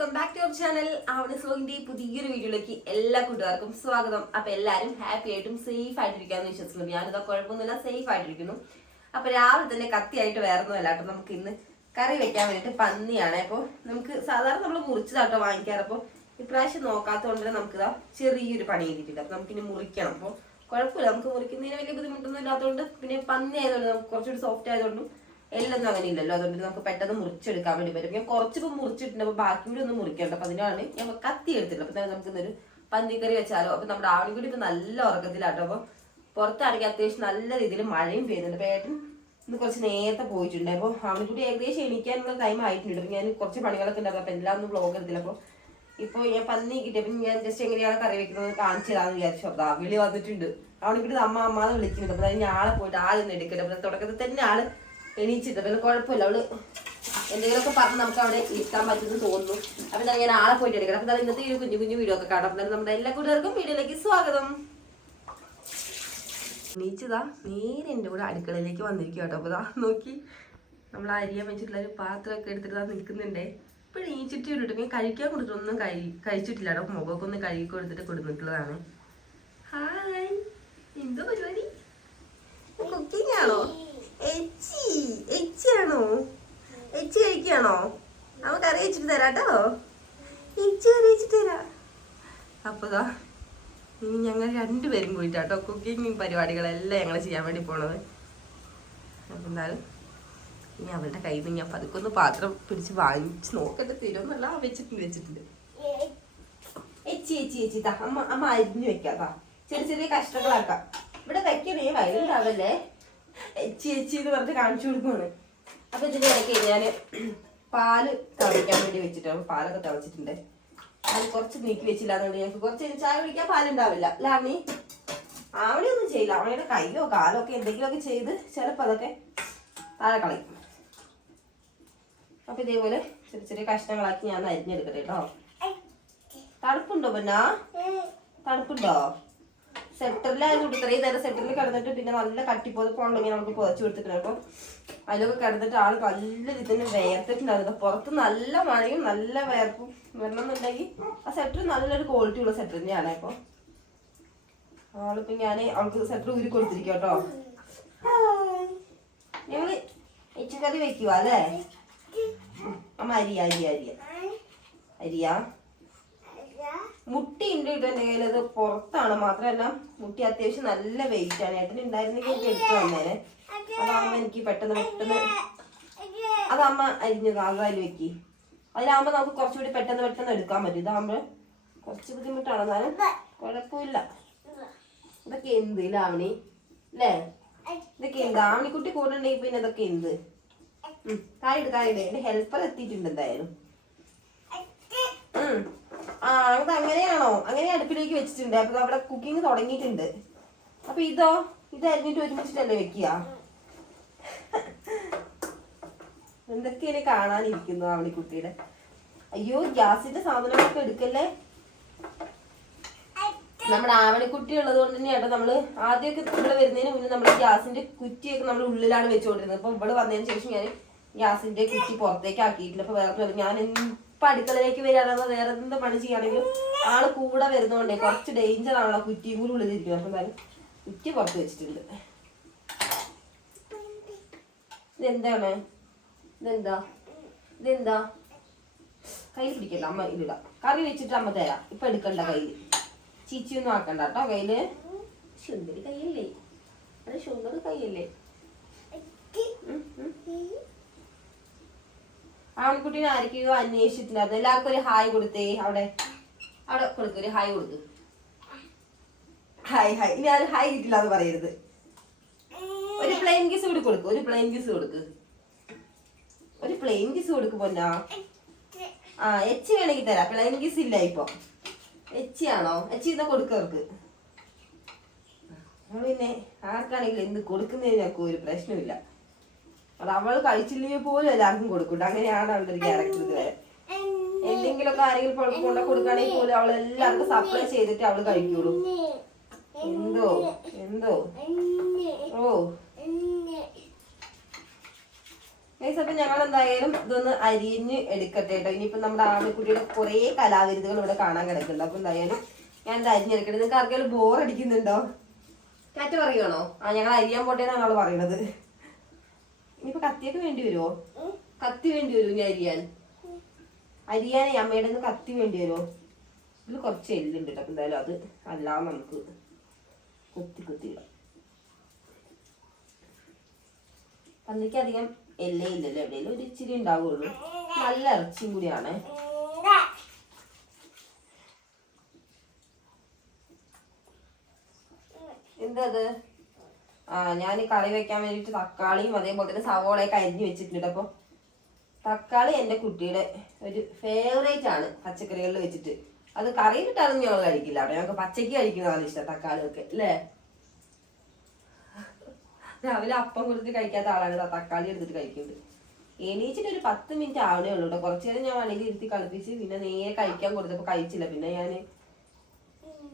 Welcome back to അവർ channel. അവിടെ സോങ്ങിന്റെ പുതിയൊരു വീഡിയോയിലേക്ക് എല്ലാ കൂട്ടുകാർക്കും സ്വാഗതം. അപ്പൊ എല്ലാവരും ഹാപ്പി ആയിട്ടും സേഫ് ആയിട്ടിരിക്കാന്ന് വിശ്വസിക്കുന്നു. ഞാനിതാ കുഴപ്പമൊന്നുമില്ല, സേഫ് ആയിട്ടിരിക്കുന്നു. അപ്പൊ രാവിലെ തന്നെ കത്തിയായിട്ട് വേറൊന്നുമല്ല കേട്ടോ. നമുക്ക് ഇന്ന് കറി വെക്കാൻ വേണ്ടിട്ട് പന്നിയാണ്. അപ്പോൾ നമുക്ക് സാധാരണ നമ്മൾ മുറിച്ചതാട്ടോ വാങ്ങിക്കാറ്. അപ്പോൾ ഇപ്രാവശ്യം നോക്കാത്തതുകൊണ്ട് നമുക്ക് ഇതാ ചെറിയൊരു പണി ചെയ്തിട്ടുണ്ട്. അപ്പൊ നമുക്കിനി മുറിക്കണം. അപ്പോൾ കുഴപ്പമില്ല, നമുക്ക് മുറിക്കുന്നതിന് വലിയ ബുദ്ധിമുട്ടൊന്നും ഇല്ലാത്തതുകൊണ്ട്, പിന്നെ പന്നി ആയതുകൊണ്ട് നമുക്ക് കുറച്ചുകൂടി സോഫ്റ്റ് ആയതുകൊണ്ടും എല്ലൊന്നും അങ്ങനെ ഇല്ലല്ലോ. അതുകൊണ്ട് നമുക്ക് പെട്ടെന്ന് മുറിച്ചെടുക്കാൻ വേണ്ടി പറ്റും. ഞാൻ കുറച്ചിപ്പോൾ മുറിച്ചിട്ടുണ്ട്, അപ്പൊ ബാക്കി കൂടി ഒന്നും മുറിക്കണ്ട. അപ്പൊ അതിനാണ് ഞാൻ കത്തി എടുത്തിട്ടുള്ളത്. അപ്പൊ തന്നെ നമുക്ക് ഇന്നൊരു പന്നിക്കറി വെച്ചാലോ. അപ്പൊ നമ്മുടെ ആവണി കൂടി ഇപ്പൊ നല്ല ഉറക്കത്തിലാട്ടോ. അപ്പൊ പുറത്താണെങ്കിൽ അത്യാവശ്യം നല്ല രീതിയിൽ മഴയും പെയ്യുന്നുണ്ട്. അപ്പൊ ഏട്ടൻ ഇന്ന് കുറച്ച് നേരത്തെ പോയിട്ടുണ്ട്. അപ്പോൾ ആവണിക്കുട്ടി ഏകദേശം എണീക്കാനുള്ള ടൈം ആയിട്ടുണ്ട്. അപ്പൊ ഞാൻ കുറച്ച് പണികളൊക്കെ ഉണ്ടായിരുന്നു. അപ്പൊ എല്ലാം ഒന്നും വ്ലോഗ് എടുത്തില്ല. അപ്പോൾ ഇപ്പോൾ ഞാൻ പന്നി കിട്ടിയപ്പോൾ ഞാൻ ജസ്റ്റ് എങ്ങനെയാണ് കറി വെക്കുന്നത് കാണിച്ചു തരാമെന്ന് വിചാരിച്ചു. അപ്പൊ വിളി വന്നിട്ടുണ്ട്. ആവണിക്കുട്ടി അമ്മാന്ന് വിളിക്കുന്നുണ്ട്. അപ്പൊ ഞാൻ ആളെ പോയിട്ട് ആളൊന്നും എടുക്കട്ടെ. അപ്പൊ തുടക്കത്തിൽ തന്നെ ആള് എണീച്ചിട്ട് പിന്നെ കുഴപ്പമില്ല. അവള് എന്തെങ്കിലുമൊക്കെ പറഞ്ഞ് നമുക്ക് അവിടെ ഇരുത്താൻ പറ്റുമെന്ന് തോന്നുന്നു. അപ്പൊ ഞാൻ ആളെ പോയിട്ട് എടുക്കണം. അപ്പൊ ഇന്നത്തെ ഒരു കുഞ്ഞു കുഞ്ഞു വീഡിയോ ഒക്കെ കാണാം. അപ്പൊ നമ്മുടെ എല്ലാ കൂട്ടുകാർക്കും വീഡിയോയിലേക്ക് സ്വാഗതം. എണീച്ചതാ നേരെ എൻ്റെ കൂടെ അടുക്കളയിലേക്ക് വന്നിരിക്കും കേട്ടോ. അപ്പൊ നോക്കി നമ്മൾ അരിയാൻ വെച്ചിട്ടുള്ള ഒരു പാത്രമൊക്കെ എടുത്തിട്ട് നിൽക്കുന്നുണ്ടേ. ഇപ്പൊ എണീച്ചിട്ട് ഇട്ടിട്ട് ഞാൻ കഴിക്കാൻ കൊടുത്തിട്ടൊന്നും കഴിച്ചിട്ടില്ല കേട്ടോ. മുഖമൊക്കെ ഒന്ന് കഴുകി കൊടുത്തിട്ട് കൊടുത്തിട്ടുള്ളതാണ്. ഹായ്, എന്തോ പരിപാടി? കുക്കിംഗ് ആണോ? എച്ചിയാണോ? എച്ചി കഴിക്കാണോ? നമുക്ക് കറി വെച്ചിട്ട് തരാട്ടോ. എച്ചി കറി വെച്ചിട്ട് തരാം. അപ്പതാ ഇനി ഞങ്ങൾ രണ്ടുപേരും പോയിട്ടാട്ടോ കുക്കിംഗ് പരിപാടികളെല്ലാം ഞങ്ങൾ ചെയ്യാൻ വേണ്ടി പോണത്. അപ്പം എന്തായാലും ഇനി അവളുടെ കയ്യിൽ നിന്ന് ഞാൻ പതുക്കൊന്ന് പാത്രം പിടിച്ച് വാങ്ങിച്ച് നോക്കട്ടെ. തീരുമെന്നല്ല വെച്ചിട്ടുണ്ട്. എച്ചി എച്ചി എച്ചി താ അമ്മ അരിഞ്ഞു വെക്കാതാ. ചെറിയ ചെറിയ കഷ്ണങ്ങളാക്കാം. ഇവിടെ വെക്കണേ വയലുണ്ടാവല്ലേ. എച്ചി എച്ചി എന്ന് പറഞ്ഞിട്ട് കാണിച്ചു കൊടുക്കുവാണ്. അപ്പൊ ഇതിന്റെ ഇടയ്ക്ക് ഞാൻ പാല് തിളയ്ക്കാൻ വേണ്ടി വെച്ചിട്ടാണ്. പാലൊക്കെ തിളച്ചിട്ടുണ്ട്. അത് കുറച്ച് നീക്കി വെച്ചില്ല എന്നുണ്ടെങ്കിൽ ഞങ്ങൾക്ക് കുറച്ച് ചായ കുടിക്കാൻ പാലുണ്ടാവില്ല. ലാവണി ആവണിയൊന്നും ചെയ്യില്ല. അവണിയുടെ കയ്യിലോ കാലോ ഒക്കെ എന്തെങ്കിലുമൊക്കെ ചെയ്ത് ചിലപ്പോൾ അതൊക്കെ താഴെ കളയും. അപ്പൊ ഇതേപോലെ ചെറിയ ചെറിയ കഷ്ണങ്ങളാക്കി ഞാൻ അരിഞ്ഞെടുക്കട്ടെ കേട്ടോ. തണുപ്പുണ്ടോ പിന്നെ? തണുപ്പുണ്ടോ? സെറ്ററിലായതുകൊണ്ട് ഇത്രയും നേരം സെറ്ററിൽ കിടന്നിട്ട് പിന്നെ നല്ല കട്ടിപ്പോതപ്പോണ്ടെങ്കിൽ നമുക്ക് പുതച്ചു കൊടുത്തിട്ടുണ്ട്. അപ്പൊ അതിലൊക്കെ കിടന്നിട്ട് ആൾ നല്ല രീതിയിൽ വേർത്തിട്ടുണ്ടായിരുന്നു. പുറത്ത് നല്ല മഴയും നല്ല വേർപ്പും വരണമെന്നുണ്ടെങ്കിൽ ആ സെറ്റർ നല്ലൊരു ക്വാളിറ്റി ഉള്ള സെറ്റർ തന്നെയാണ്. അപ്പൊ ആളിപ്പോ അവൾക്ക് സെറ്റർ ഊരി കൊടുത്തിരിക്കും കേട്ടോ. ഞങ്ങള് എച്ചിക്കറി വെക്കുക അല്ലേ? അമ്മ അരിയാ മുട്ടി ഉണ്ട് കേട്ടോ എൻ്റെ കയ്യിൽ. അത് പുറത്താണ്. മാത്രമല്ല മുട്ടി അത്യാവശ്യം നല്ല വെയിറ്റ് ആണ്. ഏട്ടന് ഉണ്ടായിരുന്നെങ്കിൽ എനിക്ക് എടുത്തു വന്നേനെ. അതാകുമ്പോ എനിക്ക് പെട്ടെന്ന് അതമ്മ അരിഞ്ഞത് അതിൽ വെക്കി. അതിലാകുമ്പോ നമുക്ക് കുറച്ചുകൂടി പെട്ടെന്ന് എടുക്കാൻ പറ്റും. ഇതാകുമ്പോ കുറച്ച് ബുദ്ധിമുട്ടാണ്, എന്നാലും കുഴപ്പമില്ല. ഇതൊക്കെ എന്ത് ലാവണി അല്ലേ? ഇതൊക്കെ എന്ത് ആവണിക്കുട്ടി കൂടെ ഉണ്ടെങ്കിൽ പിന്നെ ഇതൊക്കെ എന്ത്? കായിട് എന്റെ ഹെൽപ്പർ എത്തിയിട്ടുണ്ട് എന്തായാലും. അത് അങ്ങനെയാണോ? അങ്ങനെ അടുപ്പിലേക്ക് വെച്ചിട്ടുണ്ട്. അപ്പൊ അവിടെ കുക്കിംഗ് തുടങ്ങിയിട്ടുണ്ട്. അപ്പൊ ഇത് അരിഞ്ഞിട്ട് ഒരുമിച്ചിട്ടല്ലേ വെക്കുക? എന്തൊക്കെയാണ് കാണാനിരിക്കുന്നു ആവണിക്കുട്ടിയുടെ. അയ്യോ, ഗ്യാസിന്റെ സാധനങ്ങളൊക്കെ എടുക്കല്ലേ. നമ്മുടെ ആവണിക്കുട്ടി ഉള്ളത് കൊണ്ട് തന്നെയാട്ടോ നമ്മള് ആദ്യമൊക്കെ ഇവിടെ വരുന്നതിന് മുന്നേ നമ്മൾ ഗ്യാസിന്റെ കുറ്റിയൊക്കെ നമ്മൾ ഉള്ളിലാണ് വെച്ചുകൊണ്ടിരുന്നത്. അപ്പൊ ഇവിടെ വന്നതിന് ശേഷം ഞാൻ ഗ്യാസിന്റെ കുറ്റി പുറത്തേക്ക് ആക്കിയിട്ടില്ല. അപ്പൊ വേറെ ഞാൻ ഇപ്പൊ അടുക്കളയിലേക്ക് വരികയാണെന്നോ വേറെ എന്ത് പണി ചെയ്യുകയാണെങ്കിലും ആള് കൂടെ വരുന്നോണ്ടേ കുറച്ച് ഡേഞ്ചർ ആണല്ലോ കുറ്റിയും കൂടി ഉള്ളിലിരിക്കുന്നത്. അപ്പൊ എന്തായാലും കുറ്റി പുറത്ത് വെച്ചിട്ടുണ്ട്. ഇതെന്താണ്? ഇതെന്താ കയ്യിൽ പിടിക്കണ്ട. അമ്മ ഇല്ല, കറി വെച്ചിട്ട് അമ്മ തരാം. ഇപ്പൊ എടുക്കണ്ട കയ്യില്. ചീച്ചിയൊന്നും ആക്കണ്ട കേട്ടോ കയ്യില്. സുന്ദരി കയ്യല്ലേ? അത് സുന്ദരി കയ്യല്ലേ? ആൺകുട്ടീനെ ആയിരിക്കും അന്വേഷിച്ചിട്ടുണ്ടായിരുന്നു. എല്ലാവർക്കും ഒരു ഹായ് കൊടുത്തേ. അവിടെ കൊടുക്കും, ഒരു ഹായ് കൊടുക്ക്. ഹായ് ഇനി ആരും ഹായ് കിട്ടില്ല എന്ന് പറയരുത്. ഒരു പ്ലെയിൻ കിസ് കൂടി കൊടുക്കും. ഒരു പ്ലെയിൻ കിസ് കൊടുക്ക് പൊന്നാ. എച്ചി വേണമെങ്കിൽ തരാം. പ്ലെയിൻ കിസ് ഇല്ല ഇപ്പൊ. എച്ചിയാണോ? എച്ചി ഇന്ന് കൊടുക്കവർക്ക്. പിന്നെ ആർക്കാണെങ്കിലും എന്ത് കൊടുക്കുന്നതിന് ഞങ്ങൾക്ക് ഒരു പ്രശ്നമില്ല. അത് അവൾ കഴിച്ചില്ലെങ്കിൽ പോലും എല്ലാവർക്കും കൊടുക്കൂട്ടോ. അങ്ങനെയാണ് അവളുടെ ഒരു ക്യാരക്ടർ. ഇതുവരെ എന്തെങ്കിലുമൊക്കെ ആരെങ്കിലും കൊണ്ട കൊടുക്കുകയാണെങ്കിൽ പോലും അവൾ എല്ലാവർക്കും സപ്ലൈ ചെയ്തിട്ട് അവള് കഴിക്കുള്ളൂ. എന്തോ ഓ അപ്പൊ ഞങ്ങൾ എന്തായാലും ഇതൊന്ന് അരിഞ്ഞ് എടുക്കട്ടെ കേട്ടോ. ഇനിയിപ്പോ നമ്മുടെ ആമിക്കുട്ടിയുടെ കുറെ കലാവിരുദ്ധകൾ ഇവിടെ കാണാൻ കിടക്കുന്നുണ്ട്. അപ്പൊ എന്തായാലും ഞാൻ ഇത് അരിഞ്ഞെടുക്കട്ടെ. നിങ്ങൾക്ക് ആർക്കെങ്കിലും ബോർ അടിക്കുന്നുണ്ടോ? കാറ്റ് പറയുകയാണോ? ഞങ്ങൾ അരിയാൻ പോട്ടെ എന്നാണ് അവള് പറയണത്. ഇനിയിപ്പോ കത്തിയൊക്കെ വേണ്ടി വരുമോ? കത്തി വേണ്ടി വരുമോ ഇനി അരിയാനേ അമ്മയുടെ ഒന്ന് കത്തി വേണ്ടി വരുമോ? ഇതിൽ കുറച്ച് എല്ലുണ്ട് കേട്ടോ. അപ്പൊ എന്തായാലും അത് അല്ലാതെ നമുക്ക് കുത്തിയിടാം. പന്നിക്ക് അധികം എല്ലേ ഇല്ലല്ലോ, എവിടെയെങ്കിലും ഒരു ഇച്ചിരി ഉണ്ടാവുള്ളൂ. നല്ല ഇറച്ചിയും കൂടിയാണ്. എന്തത്? ഞാൻ കറി വെക്കാൻ വേണ്ടിട്ട് തക്കാളിയും അതേപോലെ തന്നെ സവോളയൊക്കെ അരിഞ്ഞു വെച്ചിട്ടുണ്ട്. അപ്പൊ തക്കാളി എന്റെ കുട്ടിയുടെ ഒരു ഫേവറേറ്റ് ആണ് പച്ചക്കറികളിൽ വെച്ചിട്ട്. അത് കറി കിട്ടാനൊന്നും ഞങ്ങൾ കഴിക്കില്ല. അവിടെ ഞങ്ങൾക്ക് പച്ചക്ക് കഴിക്കുന്നതാണ് ഇഷ്ടം തക്കാളിയൊക്കെ അല്ലേ. രാവിലെ അപ്പം കൊടുത്തിട്ട് കഴിക്കാത്ത ആളാണ് തക്കാളി എടുത്തിട്ട് കഴിക്കുന്നത്. എണീച്ചിട്ട് ഒരു 10 മിനിറ്റ് ആവണേ ഉള്ളൂ കേട്ടോ. കുറച്ചു നേരം ഞാൻ വണ്ടിയിൽ ഇരുത്തി കളിപ്പിച്ച് പിന്നെ നേരെ കഴിക്കാൻ കൊടുത്തപ്പോൾ കഴിച്ചില്ല. പിന്നെ ഞാൻ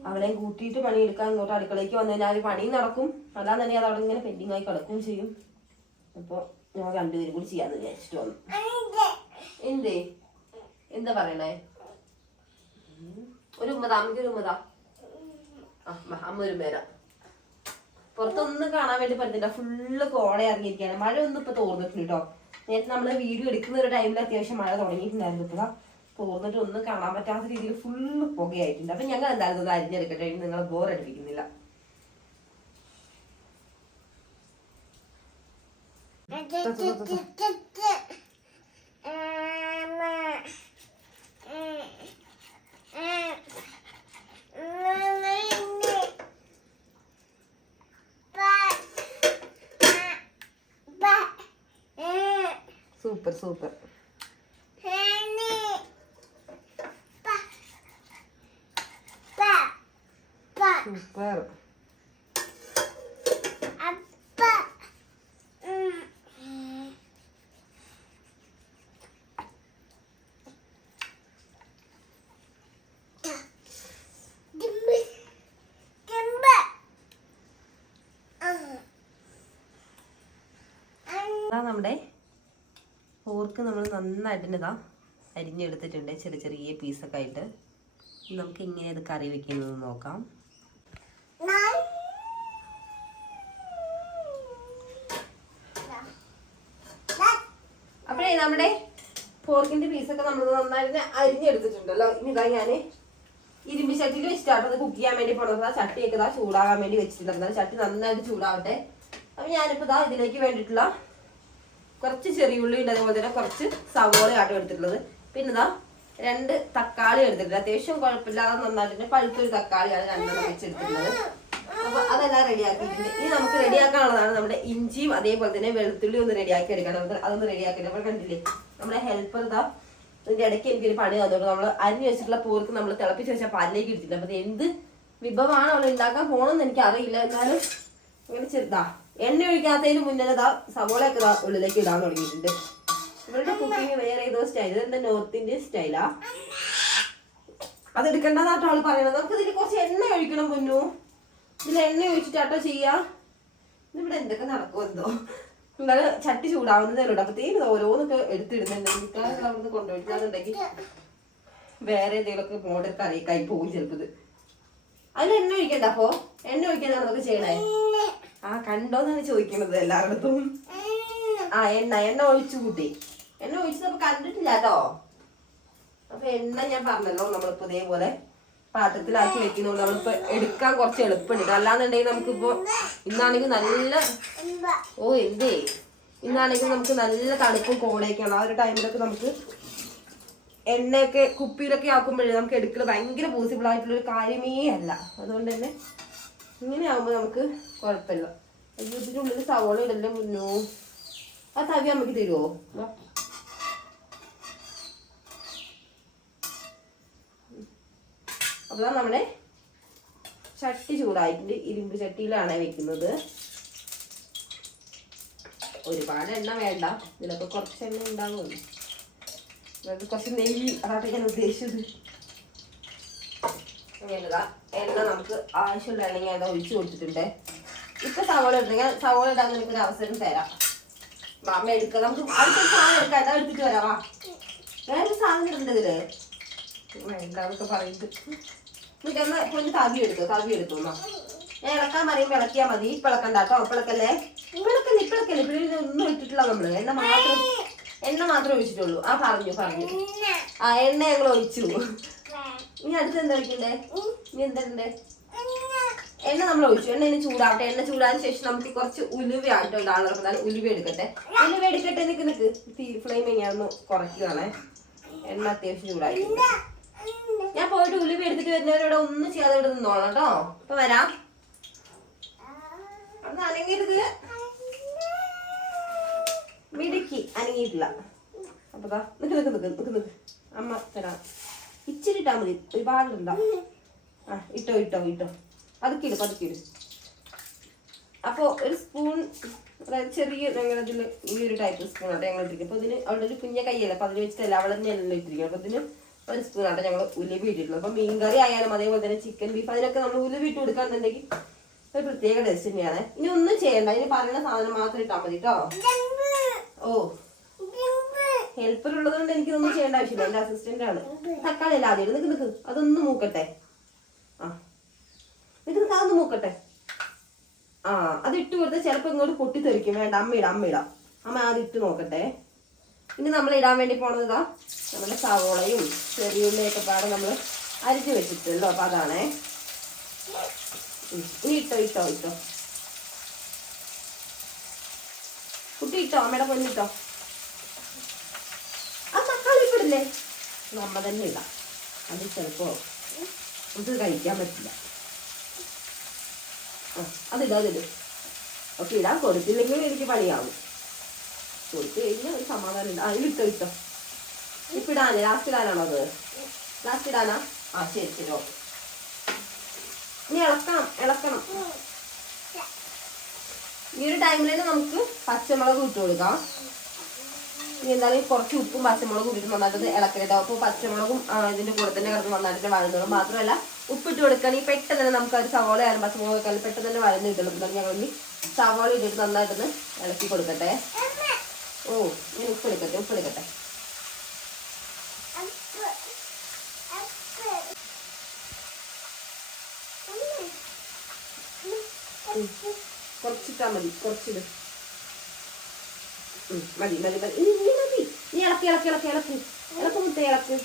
അവളെയും കൂട്ടിയിട്ട് പണിയെടുക്കാൻ ഇങ്ങോട്ട് അടുക്കളയ്ക്ക് വന്നു കഴിഞ്ഞാൽ പണിയും നടക്കും. അല്ലാതെ തന്നെ അത് അവിടെ ഇങ്ങനെ പെൻഡിങ് ആയി കിടക്കുകയും ചെയ്യും. അപ്പോൾ ഞാൻ രണ്ടുപേരും കൂടി ചെയ്യാന്ന് വിചാരിച്ചിട്ട് വന്നു. എന്താ പറയണേ? ഒരു ഉമ്മതാ, അമ്മയ്ക്ക് ഒരു ഉമ്മതാ. അമ്മ ഒരു മേര. പുറത്തൊന്നും കാണാൻ വേണ്ടി പറ്റുന്നില്ല. ഫുള്ള് കോട ഇറങ്ങിയിരിക്കുകയാണ്. മഴ ഒന്നും ഇപ്പൊ തോർന്നിട്ടുണ്ട് കേട്ടോ. നേരത്തെ നമ്മള് വീഡിയോ എടുക്കുന്ന ഒരു ടൈമിൽ അത്യാവശ്യം മഴ തുടങ്ങിയിട്ടുണ്ടായിരുന്നു. ഇപ്പൊ തോർന്നിട്ട് ഒന്നും കാണാൻ പറ്റാത്ത രീതിയിൽ ഫുള്ള് പുകയായിട്ടുണ്ട്. അപ്പൊ ഞങ്ങൾ എന്തായാലും ഒന്ന് അരിഞ്ഞെടുക്കട്ടെ. നിങ്ങൾ ബോർ അടിപ്പിക്കുന്നില്ല. Super super. സൂപ്പർ. നമ്മുടെ പോർക്ക് നമ്മൾ നന്നായിട്ട് ഇതാ അരിഞ്ഞെടുത്തിട്ടുണ്ട് ചെറിയ ചെറിയ പീസൊക്കെ ആയിട്ട്. നമുക്ക് ഇങ്ങനെ ഇത് കറി വെക്കുന്നത് നോക്കാം. അപ്പോഴേ നമ്മുടെ പോർക്കിന്റെ പീസൊക്കെ നമ്മൾ നന്നായിട്ട് അരിഞ്ഞെടുത്തിട്ടുണ്ടല്ലോ. ഇനി ഇതാ ഞാൻ ഇരുമ്പ് ചട്ടിയിൽ വെച്ചിട്ടാട്ടോ അത് കുക്ക് ചെയ്യാൻ വേണ്ടി പോണത്. ചട്ടിയൊക്കെ ഇതാ ചൂടാകാൻ വേണ്ടി വെച്ചിട്ടുണ്ടായിരുന്നു. ചട്ടി നന്നായിട്ട് ചൂടാവട്ടെ. അപ്പൊ ഞാനിപ്പോ ഇതാ ഇതിലേക്ക് വേണ്ടിയിട്ടുള്ള കുറച്ച് ചെറിയ ഉള്ളി ഉണ്ട്, അതേപോലെ തന്നെ കുറച്ച് സവോള ആട്ടോ എടുത്തിട്ടുള്ളത്. പിന്നെ ഇതാ 2 തക്കാളി എടുത്തിട്ടുണ്ട്. അത്യാവശ്യം കുഴപ്പമില്ലാതെ നന്നായിട്ട് പഴുത്തൊരു തക്കാളിയാണ് 2 വെച്ചെടുത്തിട്ടുള്ളത്. അപ്പൊ അതെല്ലാം റെഡിയാക്കിയിട്ടുണ്ട്. ഇനി നമുക്ക് റെഡിയാക്കാനുള്ളതാണ് നമ്മുടെ ഇഞ്ചിയും അതേപോലെ തന്നെ വെളുത്തുള്ളി ഒന്ന് റെഡിയാക്കി എടുക്കണം. അതൊന്ന് റെഡിയാക്കി. അപ്പോൾ കണ്ടില്ലേ നമ്മുടെ ഹെൽപ്പർ ഇതാ ഇതിന്റെ ഇടയ്ക്ക് എനിക്കൊരു പണി തന്നോളൂ. നമ്മൾ അരിഞ്ഞു വെച്ചിട്ടുള്ള പോർക്ക് നമ്മൾ തിളപ്പിച്ച് വെച്ചാൽ പാലിലേക്ക് ഇട്ടിട്ടുണ്ട്. അപ്പൊ എന്ത് വിഭവമാണ് അവൾ ഉണ്ടാക്കാൻ പോകണമെന്ന് എനിക്ക് അറിയില്ല. എന്നാലും ഇങ്ങനെ ചെറുതാ എണ്ണ ഒഴിക്കാത്തതിന് മുന്നേ ഇതാ സവോളയൊക്കെ ഇതാ ഉള്ളിലേക്ക് ഇടാൻ തുടങ്ങിയിട്ടുണ്ട്. ഇവരുടെ കുക്കിങ് വേറെ ഏതോ സ്റ്റൈൽ, എന്താ നോർത്ത് ഇന്ത്യൻ സ്റ്റൈലാ. അതെടുക്കേണ്ടതാട്ടോ ആള് പറയണത്. നമുക്ക് ഇതിൽ കുറച്ച് എണ്ണ ഒഴിക്കണം പൊന്നു. ഇതിൽ എണ്ണ ഒഴിച്ചിട്ടാട്ടോ ചെയ്യാ. ഇതിവിടെ എന്തൊക്കെ നടക്കും എന്തോ. എന്നാലും ചട്ടി ചൂടാവുന്നതല്ലോ. അപ്പത്തേനും ഓരോന്നൊക്കെ എടുത്തിടുന്നുണ്ടെങ്കിൽ അവിടുന്ന് കൊണ്ടുപോയിട്ടുണ്ടെങ്കിൽ വേറെ എന്തെങ്കിലുമൊക്കെ മോഡൽ കറിയൊക്കെ പോകും ചിലപ്പത്. അതിൽ എണ്ണ ഒഴിക്കണ്ട. അപ്പൊ എണ്ണ ഒഴിക്കാനാണ് നമുക്ക് ചെയ്യണേ. കണ്ടോന്നാണ് ചോദിക്കുന്നത് എല്ലായിടത്തും. എണ്ണ ഒഴിച്ചു കൂട്ടി. എണ്ണ ഒഴിച്ചപ്പോ കണ്ടിട്ടില്ല കേട്ടോ. അപ്പൊ എണ്ണ ഞാൻ പറഞ്ഞല്ലോ നമ്മളിപ്പോ ഇതേപോലെ പാത്രത്തിലാക്കി വെക്കുന്നോണ്ട് നമ്മളിപ്പോ എടുക്കാൻ കുറച്ച് എളുപ്പമുണ്ട്. അല്ലാന്നുണ്ടെങ്കിൽ നമുക്കിപ്പോ ഇന്നാണെങ്കിൽ ഇന്നാണെങ്കിൽ നമുക്ക് നല്ല തണുപ്പും കോടയൊക്കെയാണ്. ആ ഒരു ടൈമിലൊക്കെ നമുക്ക് എണ്ണയൊക്കെ കുപ്പിയിലൊക്കെ ആക്കുമ്പോഴേ നമുക്ക് എടുക്കുന്നത് ഭയങ്കര പോസിബിൾ ആയിട്ടുള്ള ഒരു കാര്യമേ അല്ല. അതുകൊണ്ട് തന്നെ ഇങ്ങനെ ആകുമ്പോൾ നമുക്ക് കുഴപ്പമില്ല. ഇതിൻ്റെ ഉള്ളിൽ സവോള ഇടല്ലേ മുന്നോ. ആ തവി നമുക്ക് തരുമോ? അപ്പോൾ നമ്മുടെ ചട്ടി ചൂടായിട്ടുണ്ട്. ഇരുമ്പ് ചട്ടിയിലാണ് വെക്കുന്നത്. ഒരുപാട് എണ്ണ വേണ്ട. ഇതിലൊക്കെ കുറച്ച് എണ്ണ ഉണ്ടാകുമല്ലോ. കുറച്ച് നെയ്യ്, അതാണ് ഞാൻ ഉദ്ദേശിച്ചത്. അങ്ങനെതാ എണ്ണ നമുക്ക് ആവശ്യമുള്ള എണ്ണ ഞാൻ ഒഴിച്ചു കൊടുത്തിട്ടുണ്ട്. ഇപ്പൊ സവോള ഇടുന്നെങ്കിൽ സവോള ഇടാൻ എനിക്കൊരു അവസരം തരാം. അമ്മ എടുക്കാം, നമുക്ക് അടുത്തൊരു സാധനം എടുക്കാം. എന്താ എടുത്തിട്ട് വരാവാ. വേറൊരു സാധനം ഇടണ്ടതില് വേണ്ടെന്നൊക്കെ പറയുന്നത്. എനിക്കൊന്ന് கொஞ்சം തവി എടുത്തോന്നാ. ഞാൻ ഇളക്കാൻ പറയുമ്പോ ഇളക്കിയാ മതി. ഇപ്പൊ ഇളക്കണ്ടാട്ടോ. ഇപ്പിളക്കല്ലേ ഇപ്പിളക്കല്ലേ ഒന്നും ഇട്ടിട്ടില്ല നമ്മള്. എണ്ണ മാത്രമേ ഒഴിച്ചിട്ടുള്ളൂ. ആ പറഞ്ഞു ആ എണ്ണ ഞങ്ങൾ ഒഴിച്ചു. ഇനി അടുത്ത് എന്താ ഒഴിക്കണ്ടേ? ഇനി എന്താ എണ്ണ നമ്മൾ ഒഴിച്ചു. എണ്ണ ഇനി ചൂടാവട്ടെ. എണ്ണ ചൂടാതിന് ശേഷം നമുക്ക് കുറച്ച് ഉലുവ ആട്ടോ ഇടാനുള്ള. ഉലുവ എടുക്കട്ടെ. നിക്ക് ഫ്ലെയിം ഞാനൊന്ന് കുറയ്ക്കുകയാണേ. എണ്ണ അത്യാവശ്യം ചൂടായി. ഞാൻ പോയിട്ട് ഉലുവ എടുത്തിട്ട് വരുന്നവരോട് ഒന്നും ചെയ്യാതെ ഇവിടെ നിന്നോളാം കേട്ടോ. ഇപ്പൊ വരാം. അന്ന് അനങ്ങിയത് മിടുക്കി അനങ്ങിയിട്ടില്ല. അപ്പൊ നിക്ക് അമ്മ തരാം. ഇച്ചിരി ഇട്ടാ മതി, ഒരുപാടുണ്ടാ. ആ ഇട്ടോ പതുക്കിയിട്. അപ്പൊ ഒരു സ്പൂൺ, അതായത് ചെറിയ ഞങ്ങളതിൽ ഈ ഒരു ടൈപ്പ് സ്പൂൺ ആട്ടോ ഞങ്ങൾ ഇട്ടിരിക്കും. അപ്പൊ ഇതിന് അവിടെ ഒരു കുഞ്ഞ കൈയല്ല, അപ്പൊ അതിന് വെച്ചിട്ടല്ല അവളെ തന്നെയല്ല ഇട്ടിരിക്കുന്നത്. അപ്പൊ ഇതിന് ഒരു സ്പൂൺ ആട്ടോ ഞങ്ങൾ ഉലുവ ഇട്ടിട്ടുള്ളൂ. അപ്പൊ മീൻകറി ആയാലും അതേപോലെ തന്നെ ചിക്കൻ ബീഫ് അതിനൊക്കെ നമ്മൾ ഉലുവ ഇട്ട് കൊടുക്കാന്നുണ്ടെങ്കിൽ ഒരു പ്രത്യേക ടേസ്റ്റ് തന്നെയാണ്. ഇനി ഒന്നും ചെയ്യണ്ട, ഇനി പറയുന്ന സാധനം മാത്രം ഇട്ടാൽ മതി കേട്ടോ. ഓ ഹെൽപ്പർ ഉള്ളത് കൊണ്ട് എനിക്കൊന്നും ചെയ്യേണ്ട ആവശ്യമില്ല, എന്റെ അസിസ്റ്റന്റ് ആണ്. തക്കാളി അല്ല ആദ്യം നിക്ക് അതൊന്ന് മൂക്കട്ടെ. അതൊന്ന് മൂക്കട്ടെ. അത് ഇട്ട് കൊടുത്താൽ ചിലപ്പോ ഇങ്ങോട്ട് പൊട്ടിത്തെറിക്കും. വേണ്ട, അമ്മ ആദ്യം ഇട്ട് നോക്കട്ടെ. ഇനി നമ്മൾ ഇടാൻ വേണ്ടി പോണതാ നമ്മുടെ സവോളയും ചെറിയുള്ളിയൊക്കെ പാടെ നമ്മൾ അരിഞ്ഞു വെച്ചിട്ടുണ്ടല്ലോ. അപ്പൊ അതാണേ. ഇനി ഇട്ടോ കുട്ടി ഇട്ടോ, അമ്മയുടെ പൊന്നിട്ടോ. ആ തക്കാളി ഇപ്പിടില്ലേ, നമ്മ തന്നെ ഇടാം. അത് ചിലപ്പോ നമുക്ക് കഴിക്കാൻ പറ്റില്ല. അതിടും. ഓക്കെ, ഇടാൻ കൊടുത്തില്ലെങ്കിൽ എനിക്ക് പണിയാവും. കൊടുത്തു കഴിഞ്ഞാൽ ഒരു സമാധാനം ഉണ്ട്. അതിലിട്ടോ. ഇപ്പിടാനേ ലാസ്റ്റ് ഇടാനാണോ അത്? ലാസ്റ്റ് ഇടാനാ? ശരി ഓക്കെ. ഇനി ഇളക്കണം. ഈ ഒരു ടൈമിൽ തന്നെ നമുക്ക് പച്ചമുളക് ഇട്ട് കൊടുക്കാം. ഇനി എന്തായാലും കുറച്ച് ഉപ്പും പച്ചമുളകും ഇട്ടിട്ട് നന്നായിട്ട് ഇളക്കരുത്. അപ്പോൾ പച്ചമുളകും ഇതിന്റെ കൂടെ തന്നെ കിടന്ന് നന്നായിട്ട് വഴന്നോളും. മാത്രമല്ല ഉപ്പിട്ട് കൊടുക്കുകയാണെങ്കിൽ പെട്ടെന്ന് തന്നെ നമുക്ക് അത് സവോള ആയാലും പച്ചമുളകൊക്കെ ആയാലും പെട്ടെന്ന് തന്നെ വഴന്ന് കിട്ടുള്ളൂ. എന്തായാലും ഞങ്ങൾ ഇനി സവോള ഇട്ടിട്ട് നന്നായിട്ടൊന്ന് ഇളക്കി കൊടുക്കട്ടെ. ഞാൻ ഉപ്പെടുക്കട്ടെ. കുറച്ചിട്ടാ മതി, കുറച്ചിട്. മതി. നീ ഇളക്ക് മുട്ട ഇളക്ക്.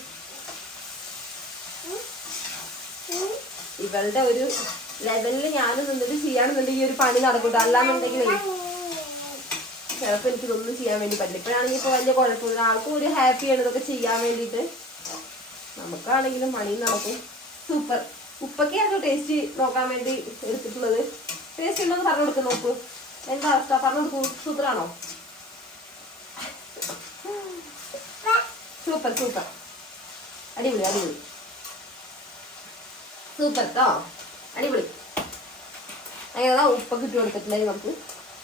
ഇവളുടെ ഒരു ലെവലിൽ ഞാനും നിന്നിട്ട് ചെയ്യാണെന്നുണ്ടെങ്കിൽ ഈ ഒരു പണി നടക്കൂട്ടോ. അല്ലാന്നുണ്ടെങ്കിൽ ചിലപ്പോൾ എനിക്കിതൊന്നും ചെയ്യാൻ വേണ്ടി പറ്റില്ല. ഇപ്പോഴാണെങ്കിൽ ഇപ്പോൾ വലിയ കുഴപ്പമില്ല. ആൾക്കും ഒരു ഹാപ്പിയാണ് ഇതൊക്കെ ചെയ്യാൻ വേണ്ടിയിട്ട്. നമുക്കാണെങ്കിലും പണി നടക്കും. സൂപ്പർ. ഉപ്പൊക്കെയാണോ ടേസ്റ്റ് നോക്കാൻ വേണ്ടി എടുത്തിട്ടുള്ളത്. ടേസ്റ്റ് ഉണ്ടോന്ന് പറഞ്ഞു കൊടുക്കും. നോക്കൂ എന്താ അവസ്ഥ, പറഞ്ഞു കൊടുക്കൂ. സൂപ്പറാണോ? സൂപ്പർ. അടിപൊളി. സൂപ്പർ കേട്ടോ, അടിപൊളി. അങ്ങനെ ഉപ്പൊക്കെ ഇട്ട് കൊടുത്തിട്ടുണ്ടെങ്കിൽ നമുക്ക്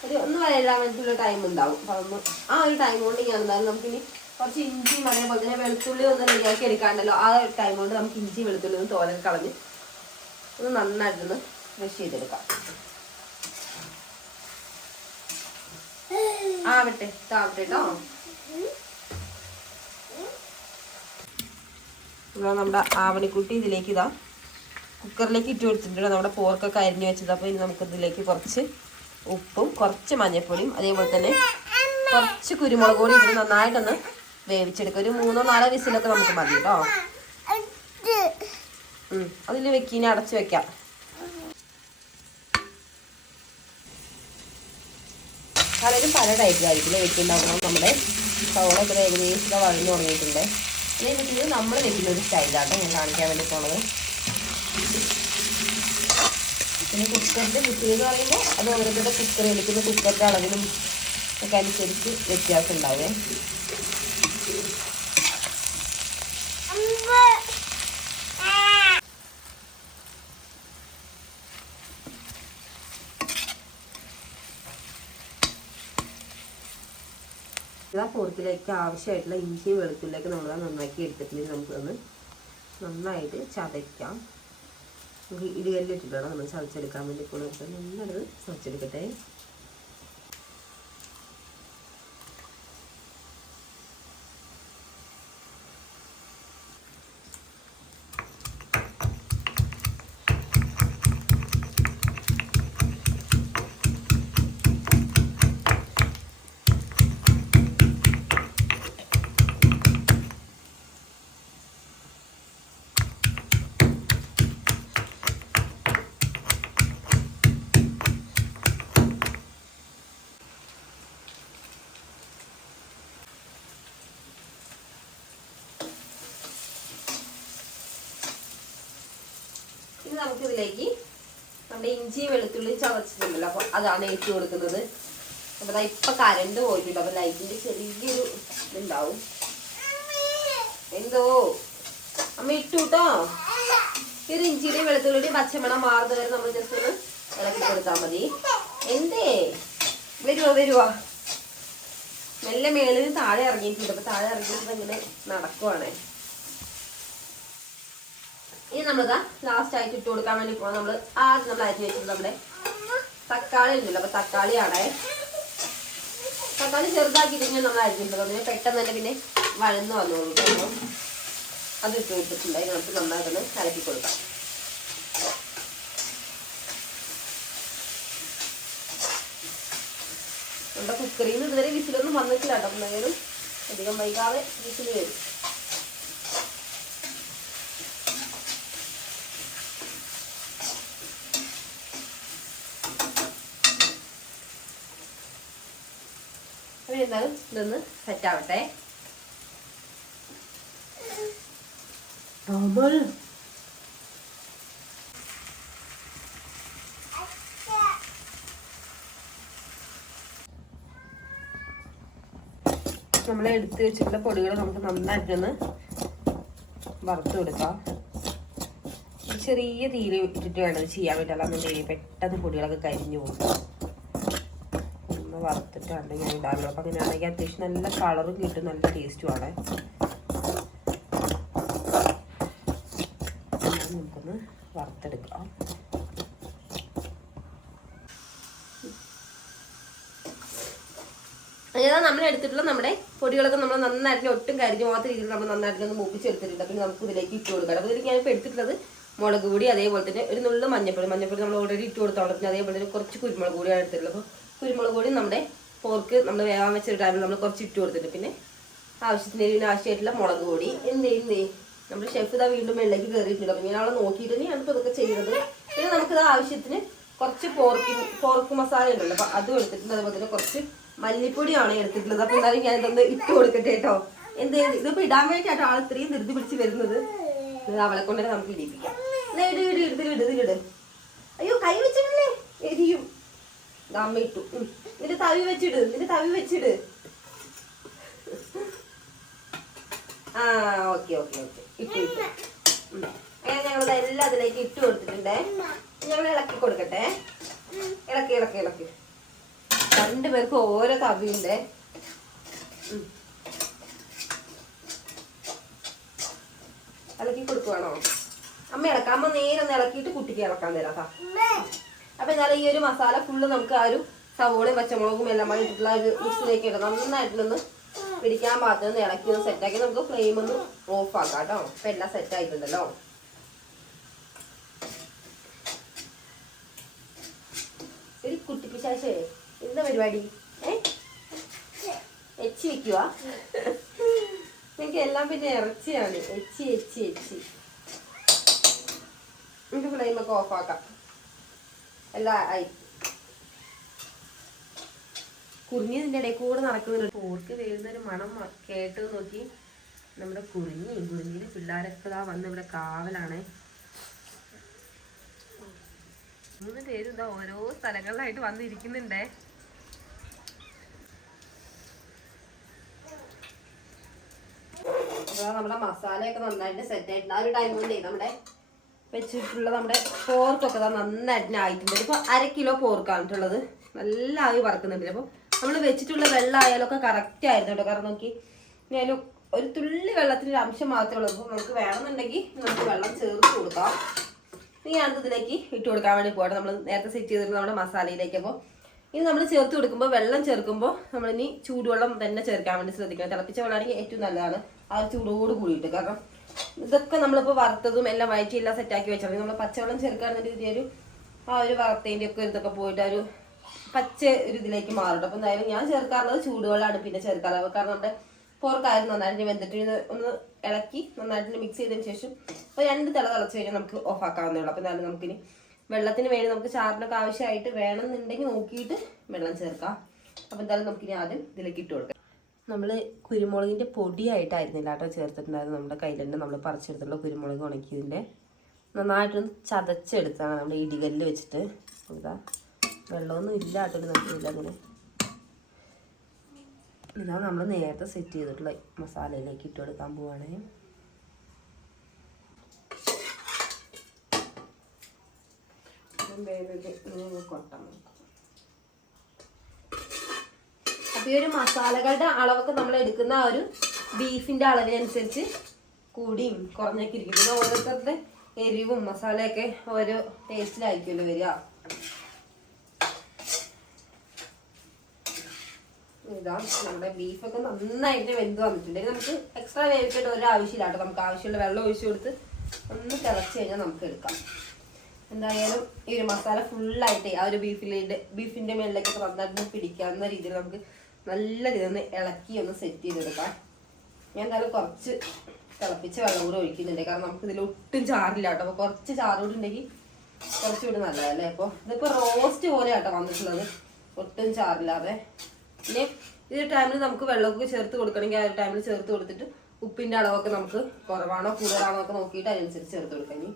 ഒരു ഒന്ന് വരാൻ വേണ്ടിയിട്ടുള്ള ടൈം ഉണ്ടാവും. അപ്പൊ അതൊന്ന് ആ ഒരു ടൈം കൊണ്ട് ഞാൻ എന്തായാലും നമുക്കിനി കുറച്ച് ഇഞ്ചിയും അതേപോലെ തന്നെ വെളുത്തുള്ളി ഒന്ന് റെഡിയാക്കി എടുക്കാണ്ടല്ലോ. ആ ഒരു ടൈം കൊണ്ട് നമുക്ക് ഇഞ്ചി വെളുത്തുള്ളി ഒന്ന് തോലൊക്കെ കളഞ്ഞ് ഒന്ന് നന്നായിട്ടൊന്ന് ക്രഷ് ചെയ്തെടുക്കാം. ആവട്ടെ കേട്ടോ. നമ്മുടെ ആവണിക്കുട്ടി ഇതിലേക്ക് കുക്കറിലേക്ക് ഇട്ട് കൊടുത്തിട്ടുണ്ട്. നമ്മുടെ പോർക്കൊക്കെ അരിഞ്ഞു വെച്ചത്. അപ്പോൾ ഇനി നമുക്ക് ഇതിലേക്ക് കുറച്ച് ഉപ്പും കുറച്ച് മഞ്ഞൾപ്പൊടിയും അതേപോലെ തന്നെ കുറച്ച് കുരുമുളക് പൊടി ഇട്ട് നന്നായിട്ടൊന്ന് വേവിച്ചെടുക്കുക. ഒരു 3-4 വിസിലൊക്കെ നമുക്ക് മതി കേട്ടോ. അതിൽ വെക്കിനെ അടച്ചു വെക്കാം. പലരും പല ടൈപ്പിലായിരിക്കും വെക്കുന്നുണ്ടാകണം. നമ്മുടെ സവോളയൊക്കെ ഏകദേശം വഴന്നു തുടങ്ങിയിട്ടുണ്ട്. ഇത് നമ്മൾ വെക്കുന്ന ഒരു സ്റ്റൈലാണ് ഞാൻ കാണിക്കാൻ വേണ്ടി പോണത്. പിന്നെ കുക്കറിൻ്റെ വിസിൽ എന്ന് പറയുമ്പോൾ അത് ഓരോരുത്തരുടെ കുക്കർ എടുക്കുന്ന കുക്കറിൻ്റെ അളവിനും ഒക്കെ അനുസരിച്ച് വ്യത്യാസം ഉണ്ടാവേ. ആ പോർക്കിലേക്ക് ആവശ്യമായിട്ടുള്ള ഇഞ്ചിയും വെളുത്തുള്ളിയൊക്കെ നമ്മൾ നന്നാക്കി എടുത്തിട്ടുണ്ടെങ്കിൽ നമുക്കൊന്ന് നന്നായിട്ട് ചതയ്ക്കാം. നമുക്ക് ഇടികല്ലിട്ടിട്ടാണ് നമ്മൾ ചതച്ചെടുക്കാൻ വേണ്ടി പോകുന്നത്. നന്നായിട്ട് ചതച്ചെടുക്കട്ടെ. നമുക്കിതിലേക്ക് നമ്മുടെ ഇഞ്ചി വെളുത്തുള്ളി ചതച്ചിട്ടുണ്ടല്ലോ, അപ്പൊ അതാണ് ഇട്ട് കൊടുക്കുന്നത്. അപ്പൊ ഇപ്പൊ കരണ്ട് പോയിട്ടുണ്ട്. അപ്പൊ ലൈറ്റിന്റെ ചെറിയൊരു ഇതുണ്ടാവും. എന്തോ അമ്മ ഇട്ടു കേട്ടോ. ഈ ഒരു ഇഞ്ചിയുടെയും വെളുത്തുള്ളിയുടെയും പച്ചമണം മാറുന്നത് വരെ നമ്മൾ ജസ്റ്റ് ഒന്ന് ഇളക്കി കൊടുത്താൽ മതി. എന്തേ വരുവാ മെല്ലെ മേളിൽ താഴെ ഇറങ്ങിയിട്ടുണ്ട്. അപ്പൊ താഴെ ഇറങ്ങിയിട്ട് ഇങ്ങനെ നടക്കുവാണേ. ഇനി നമ്മളിതാ ലാസ്റ്റ് ആയിട്ട് ഇട്ട് കൊടുക്കാൻ വേണ്ടി പോകാം. നമ്മൾ ആദ്യം നമ്മൾ അരിഞ്ഞ് വെച്ചിട്ട് നമ്മുടെ തക്കാളി ഉണ്ടല്ലോ, അപ്പൊ തക്കാളിയാണേ. തക്കാളി ചെറുതാക്കിയിട്ട് നമ്മൾ അരിഞ്ഞിട്ടുണ്ട്. അതിന് പെട്ടെന്ന് തന്നെ പിന്നെ വഴന്ന് വന്നോളൂ. അത് ഇട്ട് കൊടുത്തിട്ടുണ്ട്. നമുക്ക് നന്നായിട്ടൊന്ന് കലക്കി കൊടുക്കാം. നമ്മുടെ കുക്കറിൽ നിന്ന് ഇതുവരെ വിസിലൊന്നും വന്നിട്ടില്ല കേട്ടോ. എന്നാലും അധികം വൈകാതെ വിസിൽ വരും. അപ്പോൾ എന്തായാലും ഇതൊന്ന് സെറ്റാവട്ടെ. നമ്മൾ എടുത്ത് വെച്ചിട്ടുള്ള പൊടികൾ നമുക്ക് നന്നായിട്ടൊന്ന് വറുത്ത് കൊടുക്കാം. ചെറിയ തീയിൽ ഇട്ടിട്ട് വേണം ഇത് ചെയ്യാൻ പറ്റില്ല. എന്നുണ്ടെങ്കിൽ പെട്ടെന്ന് പൊടികളൊക്കെ കരിഞ്ഞു പോകും. ഒന്ന് വറുത്തിട്ടാണ് ഞാൻ ഇടാറുള്ളത്. അപ്പം അങ്ങനെയാണെങ്കിൽ അത്യാവശ്യം നല്ല കളറും കിട്ടും, നല്ല ടേസ്റ്റുമാണ്. നമുക്കൊന്ന് വറുത്തെടുക്കാം. അങ്ങനെ നമ്മൾ എടുത്തിട്ടുള്ള നമ്മുടെ പൊടികളൊക്കെ നമ്മൾ നന്നായിട്ട് ഒട്ടും കരിഞ്ഞു പോകാത്ത രീതിയിൽ നമ്മൾ നന്നായിട്ട് ഒന്ന് മൂപ്പിച്ചെടുത്തിട്ടുണ്ട്. പിന്നെ നമുക്ക് ഇതിലേക്ക് ഇട്ട് കൊടുക്കാം. അപ്പോൾ ഇതിലേക്ക് ഞാനിപ്പോൾ എടുത്തിട്ടുള്ളത് മുളക് പൊടി, അതേപോലെ തന്നെ ഒരു നുള്ളു മഞ്ഞപ്പൊടി നമ്മൾ ഓൾറെഡി ഇട്ട് കൊടുത്തോളാം. പിന്നെ അതേപോലെ തന്നെ കുറച്ച് കുരുമുളക് പൊടിയാണ് എടുത്തിട്ടുള്ളത്. അപ്പോൾ കുരുമുളക് പൊടി നമ്മുടെ പോർക്ക് നമ്മൾ വേവാൻ വെച്ചിട്ടാണ് നമ്മൾ കുറച്ച് ഇട്ട് കൊടുത്തിട്ട് പിന്നെ ആവശ്യത്തിന് ആവശ്യമായിട്ടുള്ള മുളക് പൊടി എന്തേ നമ്മുടെ ഷെഫ് ഇതാ വീണ്ടും വെള്ളയ്ക്ക് കയറിയിട്ടുണ്ട്. അപ്പം ഇങ്ങനെ അവളെ നോക്കിയിട്ട് തന്നെയാണ് ഇപ്പോൾ ഇതൊക്കെ ചെയ്യുന്നത്. പിന്നെ നമുക്കിത് ആവശ്യത്തിന് കുറച്ച് പോർക്ക് മസാല ഉണ്ടല്ലോ, അപ്പം അതും എടുത്തിട്ടുണ്ട്. അതുപോലെ തന്നെ കുറച്ച് മല്ലിപ്പൊടിയാണ് എടുത്തിട്ടുള്ളത്. അപ്പം എന്തായാലും ഞാൻ ഇതൊന്ന് ഇട്ട് കൊടുക്കട്ടെ കേട്ടോ. ഇതിപ്പോൾ ഇടാൻ വേണ്ടിയിട്ടാട്ടോ ആൾ ഇത്രയും ധൃതി പിടിച്ച് വരുന്നത്. അവളെ കൊണ്ടുതന്നെ നമുക്ക് ഇടിപ്പിക്കാം. ഇതിലിട്. അയ്യോ കൈ വെച്ചിട്ടില്ലേ എരിയും. അമ്മ ഇട്ടു. നിന്റെ തവി വെച്ചിട്. ആ ഓക്കെ ഇട്ടു. അങ്ങനെ ഞങ്ങളിത് എല്ലാം അതിലേക്ക് ഇട്ട് കൊടുത്തിട്ടുണ്ടേ. ഞങ്ങൾ ഇളക്കി കൊടുക്കട്ടെ. ഇളക്കി 2 പേർക്ക് ഓരോ തവിയുണ്ട്. ഇളക്കി കൊടുക്കുവാണോ അമ്മ? ഇളക്കാം. അമ്മ നേരെ ഒന്ന് ഇളക്കിയിട്ട് കുട്ടിക്ക് ഇളക്കാൻ തരാം. അപ്പൊ എന്നാലും ഈ ഒരു മസാല ഫുള്ള് നമുക്ക് ആ ഒരു സവോളയും പച്ചമുളകും എല്ലാം കൂടി ഇട്ടിട്ടുള്ള ഒരു മിക്സിലേക്ക് ഇടാം. നന്നായിട്ടൊന്ന് പിടിക്കാൻ പാത്രം ഇളക്കി ഒന്ന് സെറ്റാക്കി നമുക്ക് ഫ്ലെയിം ഒന്ന് ഓഫ് ആക്കാം കേട്ടോ. അപ്പൊ എല്ലാം സെറ്റ് ആയിട്ടുണ്ടല്ലോ. ഒരു കുട്ടിപ്പിശാശേ എന്താ പരിപാടി? എച്ചി വെക്കുവാ? എനിക്ക് എല്ലാം പിന്നെ ഇറച്ചിയാണ്. എച്ചി നമുക്ക് ഫ്ലെയിമൊക്കെ ഓഫാക്കാം. എല്ലാം ആയി. കുറിഞ്ഞതിൻ്റെ ഇടയിൽ കൂടെ നടക്കുന്നുണ്ട്. പോർക്ക് വേകുന്നൊരു മണം കേട്ട് നോക്കി. നമ്മുടെ കുറിഞ്ഞിന് പിള്ളേരൊക്കെ വന്ന് ഇവിടെ കാവലാണ്. 3 പേരും ഇതാ ഓരോ സ്ഥലങ്ങളിലായിട്ട് വന്നിരിക്കുന്നുണ്ടേ. നമ്മുടെ മസാലയൊക്കെ നന്നായിട്ട് സെറ്റ് ആയിട്ടുണ്ട്. ആ ഒരു ടൈം കൊണ്ടേ നമ്മുടെ വെച്ചിട്ടുള്ള നമ്മുടെ പോർക്കൊക്കെ നന്നായിട്ട് ആയിട്ടുണ്ട്. ഇപ്പോൾ 1/2 കിലോ പോർക്കാണിട്ടുള്ളത്. നല്ല ആവി വറക്കുന്നുണ്ട്. അപ്പോൾ നമ്മൾ വെച്ചിട്ടുള്ള വെള്ളം ആയാലൊക്കെ കറക്റ്റ് ആയിരുന്നു കേട്ടോ. കാരണം നോക്കി ഞാൻ ഒരു തുള്ളി വെള്ളത്തിൻ്റെ ഒരു അംശം മാത്രമേ ഉള്ളൂ. അപ്പോൾ നമുക്ക് വേണമെന്നുണ്ടെങ്കിൽ നമുക്ക് വെള്ളം ചേർത്ത് കൊടുക്കാം. ഞാനത് ഇതിലേക്ക് ഇട്ട് കൊടുക്കാൻ വേണ്ടി പോകട്ടെ. നമ്മൾ നേരത്തെ സെറ്റ് ചെയ്തിട്ടുള്ള നമ്മുടെ മസാലയിലേക്ക്. അപ്പോൾ ഇനി നമ്മൾ ചേർത്ത് കൊടുക്കുമ്പോൾ വെള്ളം ചേർക്കുമ്പോൾ നമ്മളിനി ചൂടുവെള്ളം തന്നെ ചേർക്കാൻ വേണ്ടി ശ്രദ്ധിക്കണം. തിളപ്പിച്ച വെള്ളമാണെങ്കിൽ ഏറ്റവും നല്ലതാണ് ആ ഒരു ചൂടോട് കൂടിയിട്ട്. കാരണം ഇതൊക്കെ നമ്മളിപ്പോൾ വറുത്തതും എല്ലാം വയറ്റി എല്ലാം സെറ്റാക്കി വെച്ചാൽ നമ്മൾ പച്ചവെള്ളം ചേർക്കുകയാണെന്നുണ്ടെങ്കിൽ ആ ഒരു വറുത്തതിൻ്റെ ഒക്കെ ഇതൊക്കെ പോയിട്ട് ആ ഒരു പച്ച ഒരു ഇതിലേക്ക് മാറും. അപ്പോൾ എന്തായാലും ഞാൻ ചേർക്കാറുള്ളത് ചൂടുവെള്ളമാണ് പിന്നെ ചേർക്കാറുള്ളത്. കാരണം നമ്മുടെ പോർക്കായിരുന്നു നന്നായിട്ട് വെന്തിട്ട് ഒന്ന് ഇളക്കി നന്നായിട്ട് മിക്സ് ചെയ്തതിന് ശേഷം ഒരു 2 തിള തിളച്ച് കഴിഞ്ഞാൽ നമുക്ക് ഓഫ് ആക്കാവുന്നേ ഉള്ളൂ. അപ്പോൾ എന്തായാലും നമുക്കിനി വെള്ളത്തിന് വേണ്ടി നമുക്ക് ചാറിനൊക്കെ ആവശ്യമായിട്ട് വേണമെന്നുണ്ടെങ്കിൽ നോക്കിയിട്ട് വെള്ളം ചേർക്കാം. അപ്പോൾ എന്തായാലും നമുക്കിനി ആദ്യം ഇതിലേക്ക് ഇട്ട് കൊടുക്കാം. നമ്മൾ കുരുമുളകിൻ്റെ പൊടിയായിട്ടായിരുന്നില്ല കേട്ടോ ചേർത്തിട്ടുണ്ടായിരുന്നു. നമ്മുടെ കയ്യിലുണ്ട് നമ്മൾ പറിച്ചെടുത്തുള്ള കുരുമുളക് ഉണക്കിയതിൻ്റെ നന്നായിട്ടൊന്ന് ചതച്ചെടുത്താണ് നമ്മുടെ ഇടികല്ല് വെച്ചിട്ട്. ഇതാ വെള്ളമൊന്നും ഇല്ലാട്ടൊരു നട്ടില്ല അങ്ങനെ. ഇതാ നമ്മൾ നേരത്തെ സെറ്റ് ചെയ്തിട്ടുള്ള മസാലയിലേക്ക് ഇട്ട് കൊടുക്കാൻ പോവാണ്. അപ്പോൾ ഈ ഒരു മസാലകളുടെ അളവൊക്കെ നമ്മൾ എടുക്കുന്ന ആ ഒരു ബീഫിൻ്റെ അളവിനനുസരിച്ച് കൂടിയും കുറഞ്ഞൊക്കെ ഇരിക്കും. പിന്നെ ഓരോരുത്തരുടെ എരിവും മസാലയൊക്കെ ഓരോ ടേസ്റ്റിലായിരിക്കുമല്ലോ വരിക. ഇതാ നമ്മുടെ ബീഫൊക്കെ നന്നായിട്ട് വെന്ത് വന്നിട്ടുണ്ടെങ്കിൽ നമുക്ക് എക്സ്ട്രാ വേവിക്കേണ്ട ഒരു ആവശ്യമില്ല കേട്ടോ. നമുക്ക് ആവശ്യമുള്ള വെള്ളം ഒഴിച്ചു കൊടുത്ത് ഒന്ന് തിളച്ച് കഴിഞ്ഞാൽ നമുക്ക് എടുക്കാം. എന്തായാലും ഈ ഒരു മസാല ഫുള്ളായിട്ട് ആ ഒരു ബീഫിൻ്റെ മേളിലേക്കൊക്കെ നന്നായിട്ട് പിടിക്കാവുന്ന രീതിയിൽ നമുക്ക് നല്ല രീതിയിൽ ഒന്ന് ഇളക്കി ഒന്ന് സെറ്റ് ചെയ്തെടുക്കാം. ഞാൻ എന്തായാലും കുറച്ച് തിളപ്പിച്ച വെള്ളം കൂടെ ഒഴിക്കുന്നുണ്ട്, കാരണം നമുക്ക് ഇതിൽ ഒട്ടും ചാറില്ല കേട്ടോ. അപ്പോൾ കുറച്ച് ചാറ് കൂടി ഉണ്ടെങ്കിൽ കുറച്ചുകൂടി നല്ലതല്ലേ. അപ്പോൾ ഇതിപ്പോൾ റോസ്റ്റ് പോലെ കേട്ടോ വന്നിട്ടുള്ളത്, ഒട്ടും ചാറില്ലാതെ. പിന്നെ ഈ ഒരു ടൈമിൽ നമുക്ക് വെള്ളമൊക്കെ ചേർത്ത് കൊടുക്കണമെങ്കിൽ ആ ഒരു ടൈമിൽ ചേർത്ത് കൊടുത്തിട്ട് ഉപ്പിൻ്റെ അളവൊക്കെ നമുക്ക് കുറവാണോ കൂടുതലാണോ ഒക്കെ നോക്കിയിട്ട് അതിനനുസരിച്ച് ചേർത്ത് കൊടുക്കാം. ഇനി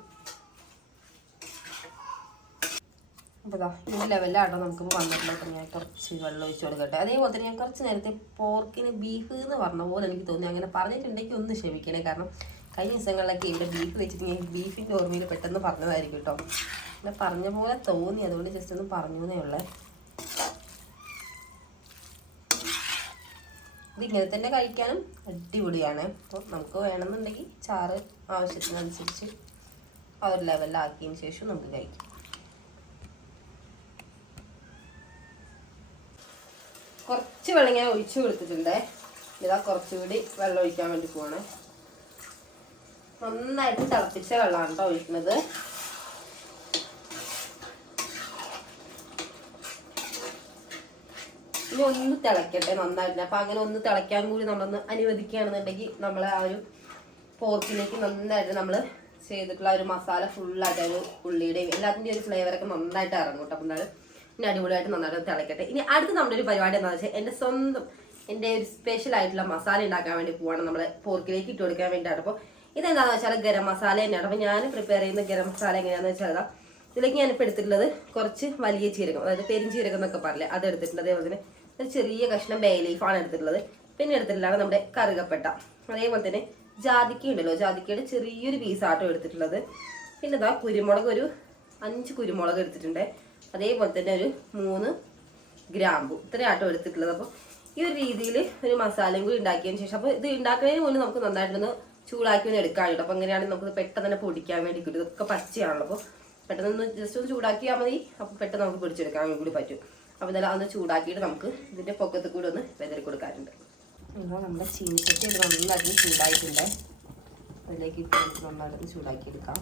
അപ്പോൾ ഇതാ ഈ ലെവലിലാട്ടോ നമുക്കിപ്പോൾ വന്നിട്ടുള്ളത്. ഞാൻ കുറച്ച് വെള്ളം ഒഴിച്ച് കൊടുക്കട്ടെ. അതേപോലെ തന്നെ ഞാൻ കുറച്ച് നേരത്തെ പോർക്കിന് ബീഫ് എന്ന് പറഞ്ഞ പോലെ എനിക്ക് തോന്നി. അങ്ങനെ പറഞ്ഞിട്ടുണ്ടെങ്കിൽ ഒന്ന് ക്ഷമിക്കണേ, കാരണം കഴിഞ്ഞ ദിവസങ്ങളിലൊക്കെ ഇവിടെ ബീഫ് വെച്ചിട്ട് ഞാൻ ബീഫിൻ്റെ ഓർമ്മയിൽ പെട്ടെന്ന് പറഞ്ഞതായിരിക്കും കേട്ടോ. പിന്നെ പറഞ്ഞ പോലെ തോന്നി, അതുകൊണ്ട് ജസ്റ്റ് ഒന്ന് പറഞ്ഞു എന്നേ ഉള്ളേ. ഇതിങ്ങനെ തന്നെ കഴിക്കാനും അടിപൊളിയാണ്. അപ്പോൾ നമുക്ക് വേണമെന്നുണ്ടെങ്കിൽ ചാറ് ആവശ്യത്തിനനുസരിച്ച് ആ ഒരു ലെവലിലാക്കിയതിന് ശേഷം നമുക്ക് കഴിക്കാം. കുറച്ച് വെള്ളം ഞാൻ ഒഴിച്ചു കൊടുത്തിട്ടുണ്ട്. ഇതാ കുറച്ചുകൂടി വെള്ളം ഒഴിക്കാൻ വേണ്ടി പോവാണ്. നന്നായിട്ട് തിളപ്പിച്ച വെള്ളമാണ് കേട്ടോ ഒഴിക്കുന്നത്. ഇനി ഒന്ന് തിളക്കട്ടെ നന്നായിട്ട്. അപ്പം അങ്ങനെ ഒന്ന് തിളയ്ക്കാൻ കൂടി നമ്മളൊന്ന് അനുവദിക്കുകയാണെന്നുണ്ടെങ്കിൽ നമ്മൾ ആ ഒരു പോർക്കിലേക്ക് നന്നായിട്ട് നമ്മൾ ചെയ്തിട്ടുള്ള ഒരു മസാല ഫുള്ളായിട്ട് ഒരു ഉള്ളിയുടെയും എല്ലാത്തിൻ്റെയും ഒരു ഫ്ലേവറൊക്കെ നന്നായിട്ട് ഇറങ്ങും കേട്ടോ. അപ്പം എന്തായാലും ഇനി അടിപൊളിയായിട്ട് നന്നായിട്ട് തിളക്കട്ടെ. ഇനി അടുത്ത് നമ്മുടെ ഒരു പരിപാടി എന്താണെന്ന് വെച്ചാൽ എൻ്റെ ഒരു സ്പെഷ്യൽ ആയിട്ടുള്ള മസാല ഉണ്ടാക്കാൻ വേണ്ടി പോവാണ്. നമ്മൾ പോർക്കിലേക്ക് ഇട്ട് കൊടുക്കാൻ വേണ്ടിയിട്ടാണ്. അപ്പോൾ ഇതെന്താണെന്ന് വെച്ചാൽ ഗരം മസാല തന്നെയാണ്. അപ്പോൾ ഞാൻ പ്രിപ്പയർ ചെയ്യുന്ന ഗരം മസാല എങ്ങനെയാണെന്ന് വെച്ചാൽ ഇതിലേക്ക് ഞാനിപ്പോൾ എടുത്തിട്ടുള്ളത് കുറച്ച് വലിയ ജീരകം, അതായത് പെരിഞ്ചീരകം എന്നൊക്കെ പറയില്ലേ, അത് എടുത്തിട്ടുണ്ട്. അതേപോലെ തന്നെ ഒരു ചെറിയ കഷ്ണം ബേ ലീഫാണ് എടുത്തിട്ടുള്ളത്. പിന്നെ എടുത്തിട്ടുള്ളതാണ് നമ്മുടെ കറുകപ്പട്ട. അതേപോലെ തന്നെ ജാതിക്ക ഉണ്ടല്ലോ, ജാതിക്കയുടെ ചെറിയൊരു പീസാട്ടോ എടുത്തിട്ടുള്ളത്. പിന്നെ ഇതാ കുരുമുളക്, ഒരു 5 കുരുമുളക് എടുത്തിട്ടുണ്ട്. അതേപോലെ തന്നെ ഒരു 3 ഗ്രാമ്പു, ഇത്രയും ആട്ടോ എടുത്തിട്ടുള്ളത്. അപ്പോൾ ഈ ഒരു രീതിയിൽ ഒരു മസാലയും കൂടി ഉണ്ടാക്കിയതിന് ശേഷം, അപ്പോൾ ഇത് ഉണ്ടാക്കുന്നതിന് മുന്നേ നമുക്ക് നന്നായിട്ടൊന്ന് ചൂടാക്കി ഒന്ന് എടുക്കാൻ കിട്ടും. അപ്പോൾ അങ്ങനെയാണെങ്കിൽ നമുക്ക് പെട്ടെന്ന് തന്നെ പൊടിക്കാൻ വേണ്ടി കിട്ടും. ഇതൊക്കെ പച്ചയാണല്ലോ, അപ്പോൾ പെട്ടെന്ന് ജസ്റ്റ് ഒന്ന് ചൂടാക്കിയാൽ മതി. അപ്പോൾ പെട്ടെന്ന് നമുക്ക് പൊടിച്ചെടുക്കാൻ കൂടി പറ്റും. അപ്പോൾ ഇതെല്ലാം ഒന്ന് ചൂടാക്കിയിട്ട് നമുക്ക് ഇതിൻ്റെ പൊക്കത്ത് കൂടി ഒന്ന് വെതറി കൊടുക്കാറുണ്ട്. അപ്പോൾ നമ്മുടെ ചീനിച്ചട്ടി ഇത് നന്നായിട്ട് ചൂടായിട്ടുണ്ട്. അതിലേക്ക് ഇപ്പോൾ നമുക്ക് നന്നായിട്ട് ചൂടാക്കിയെടുക്കാം.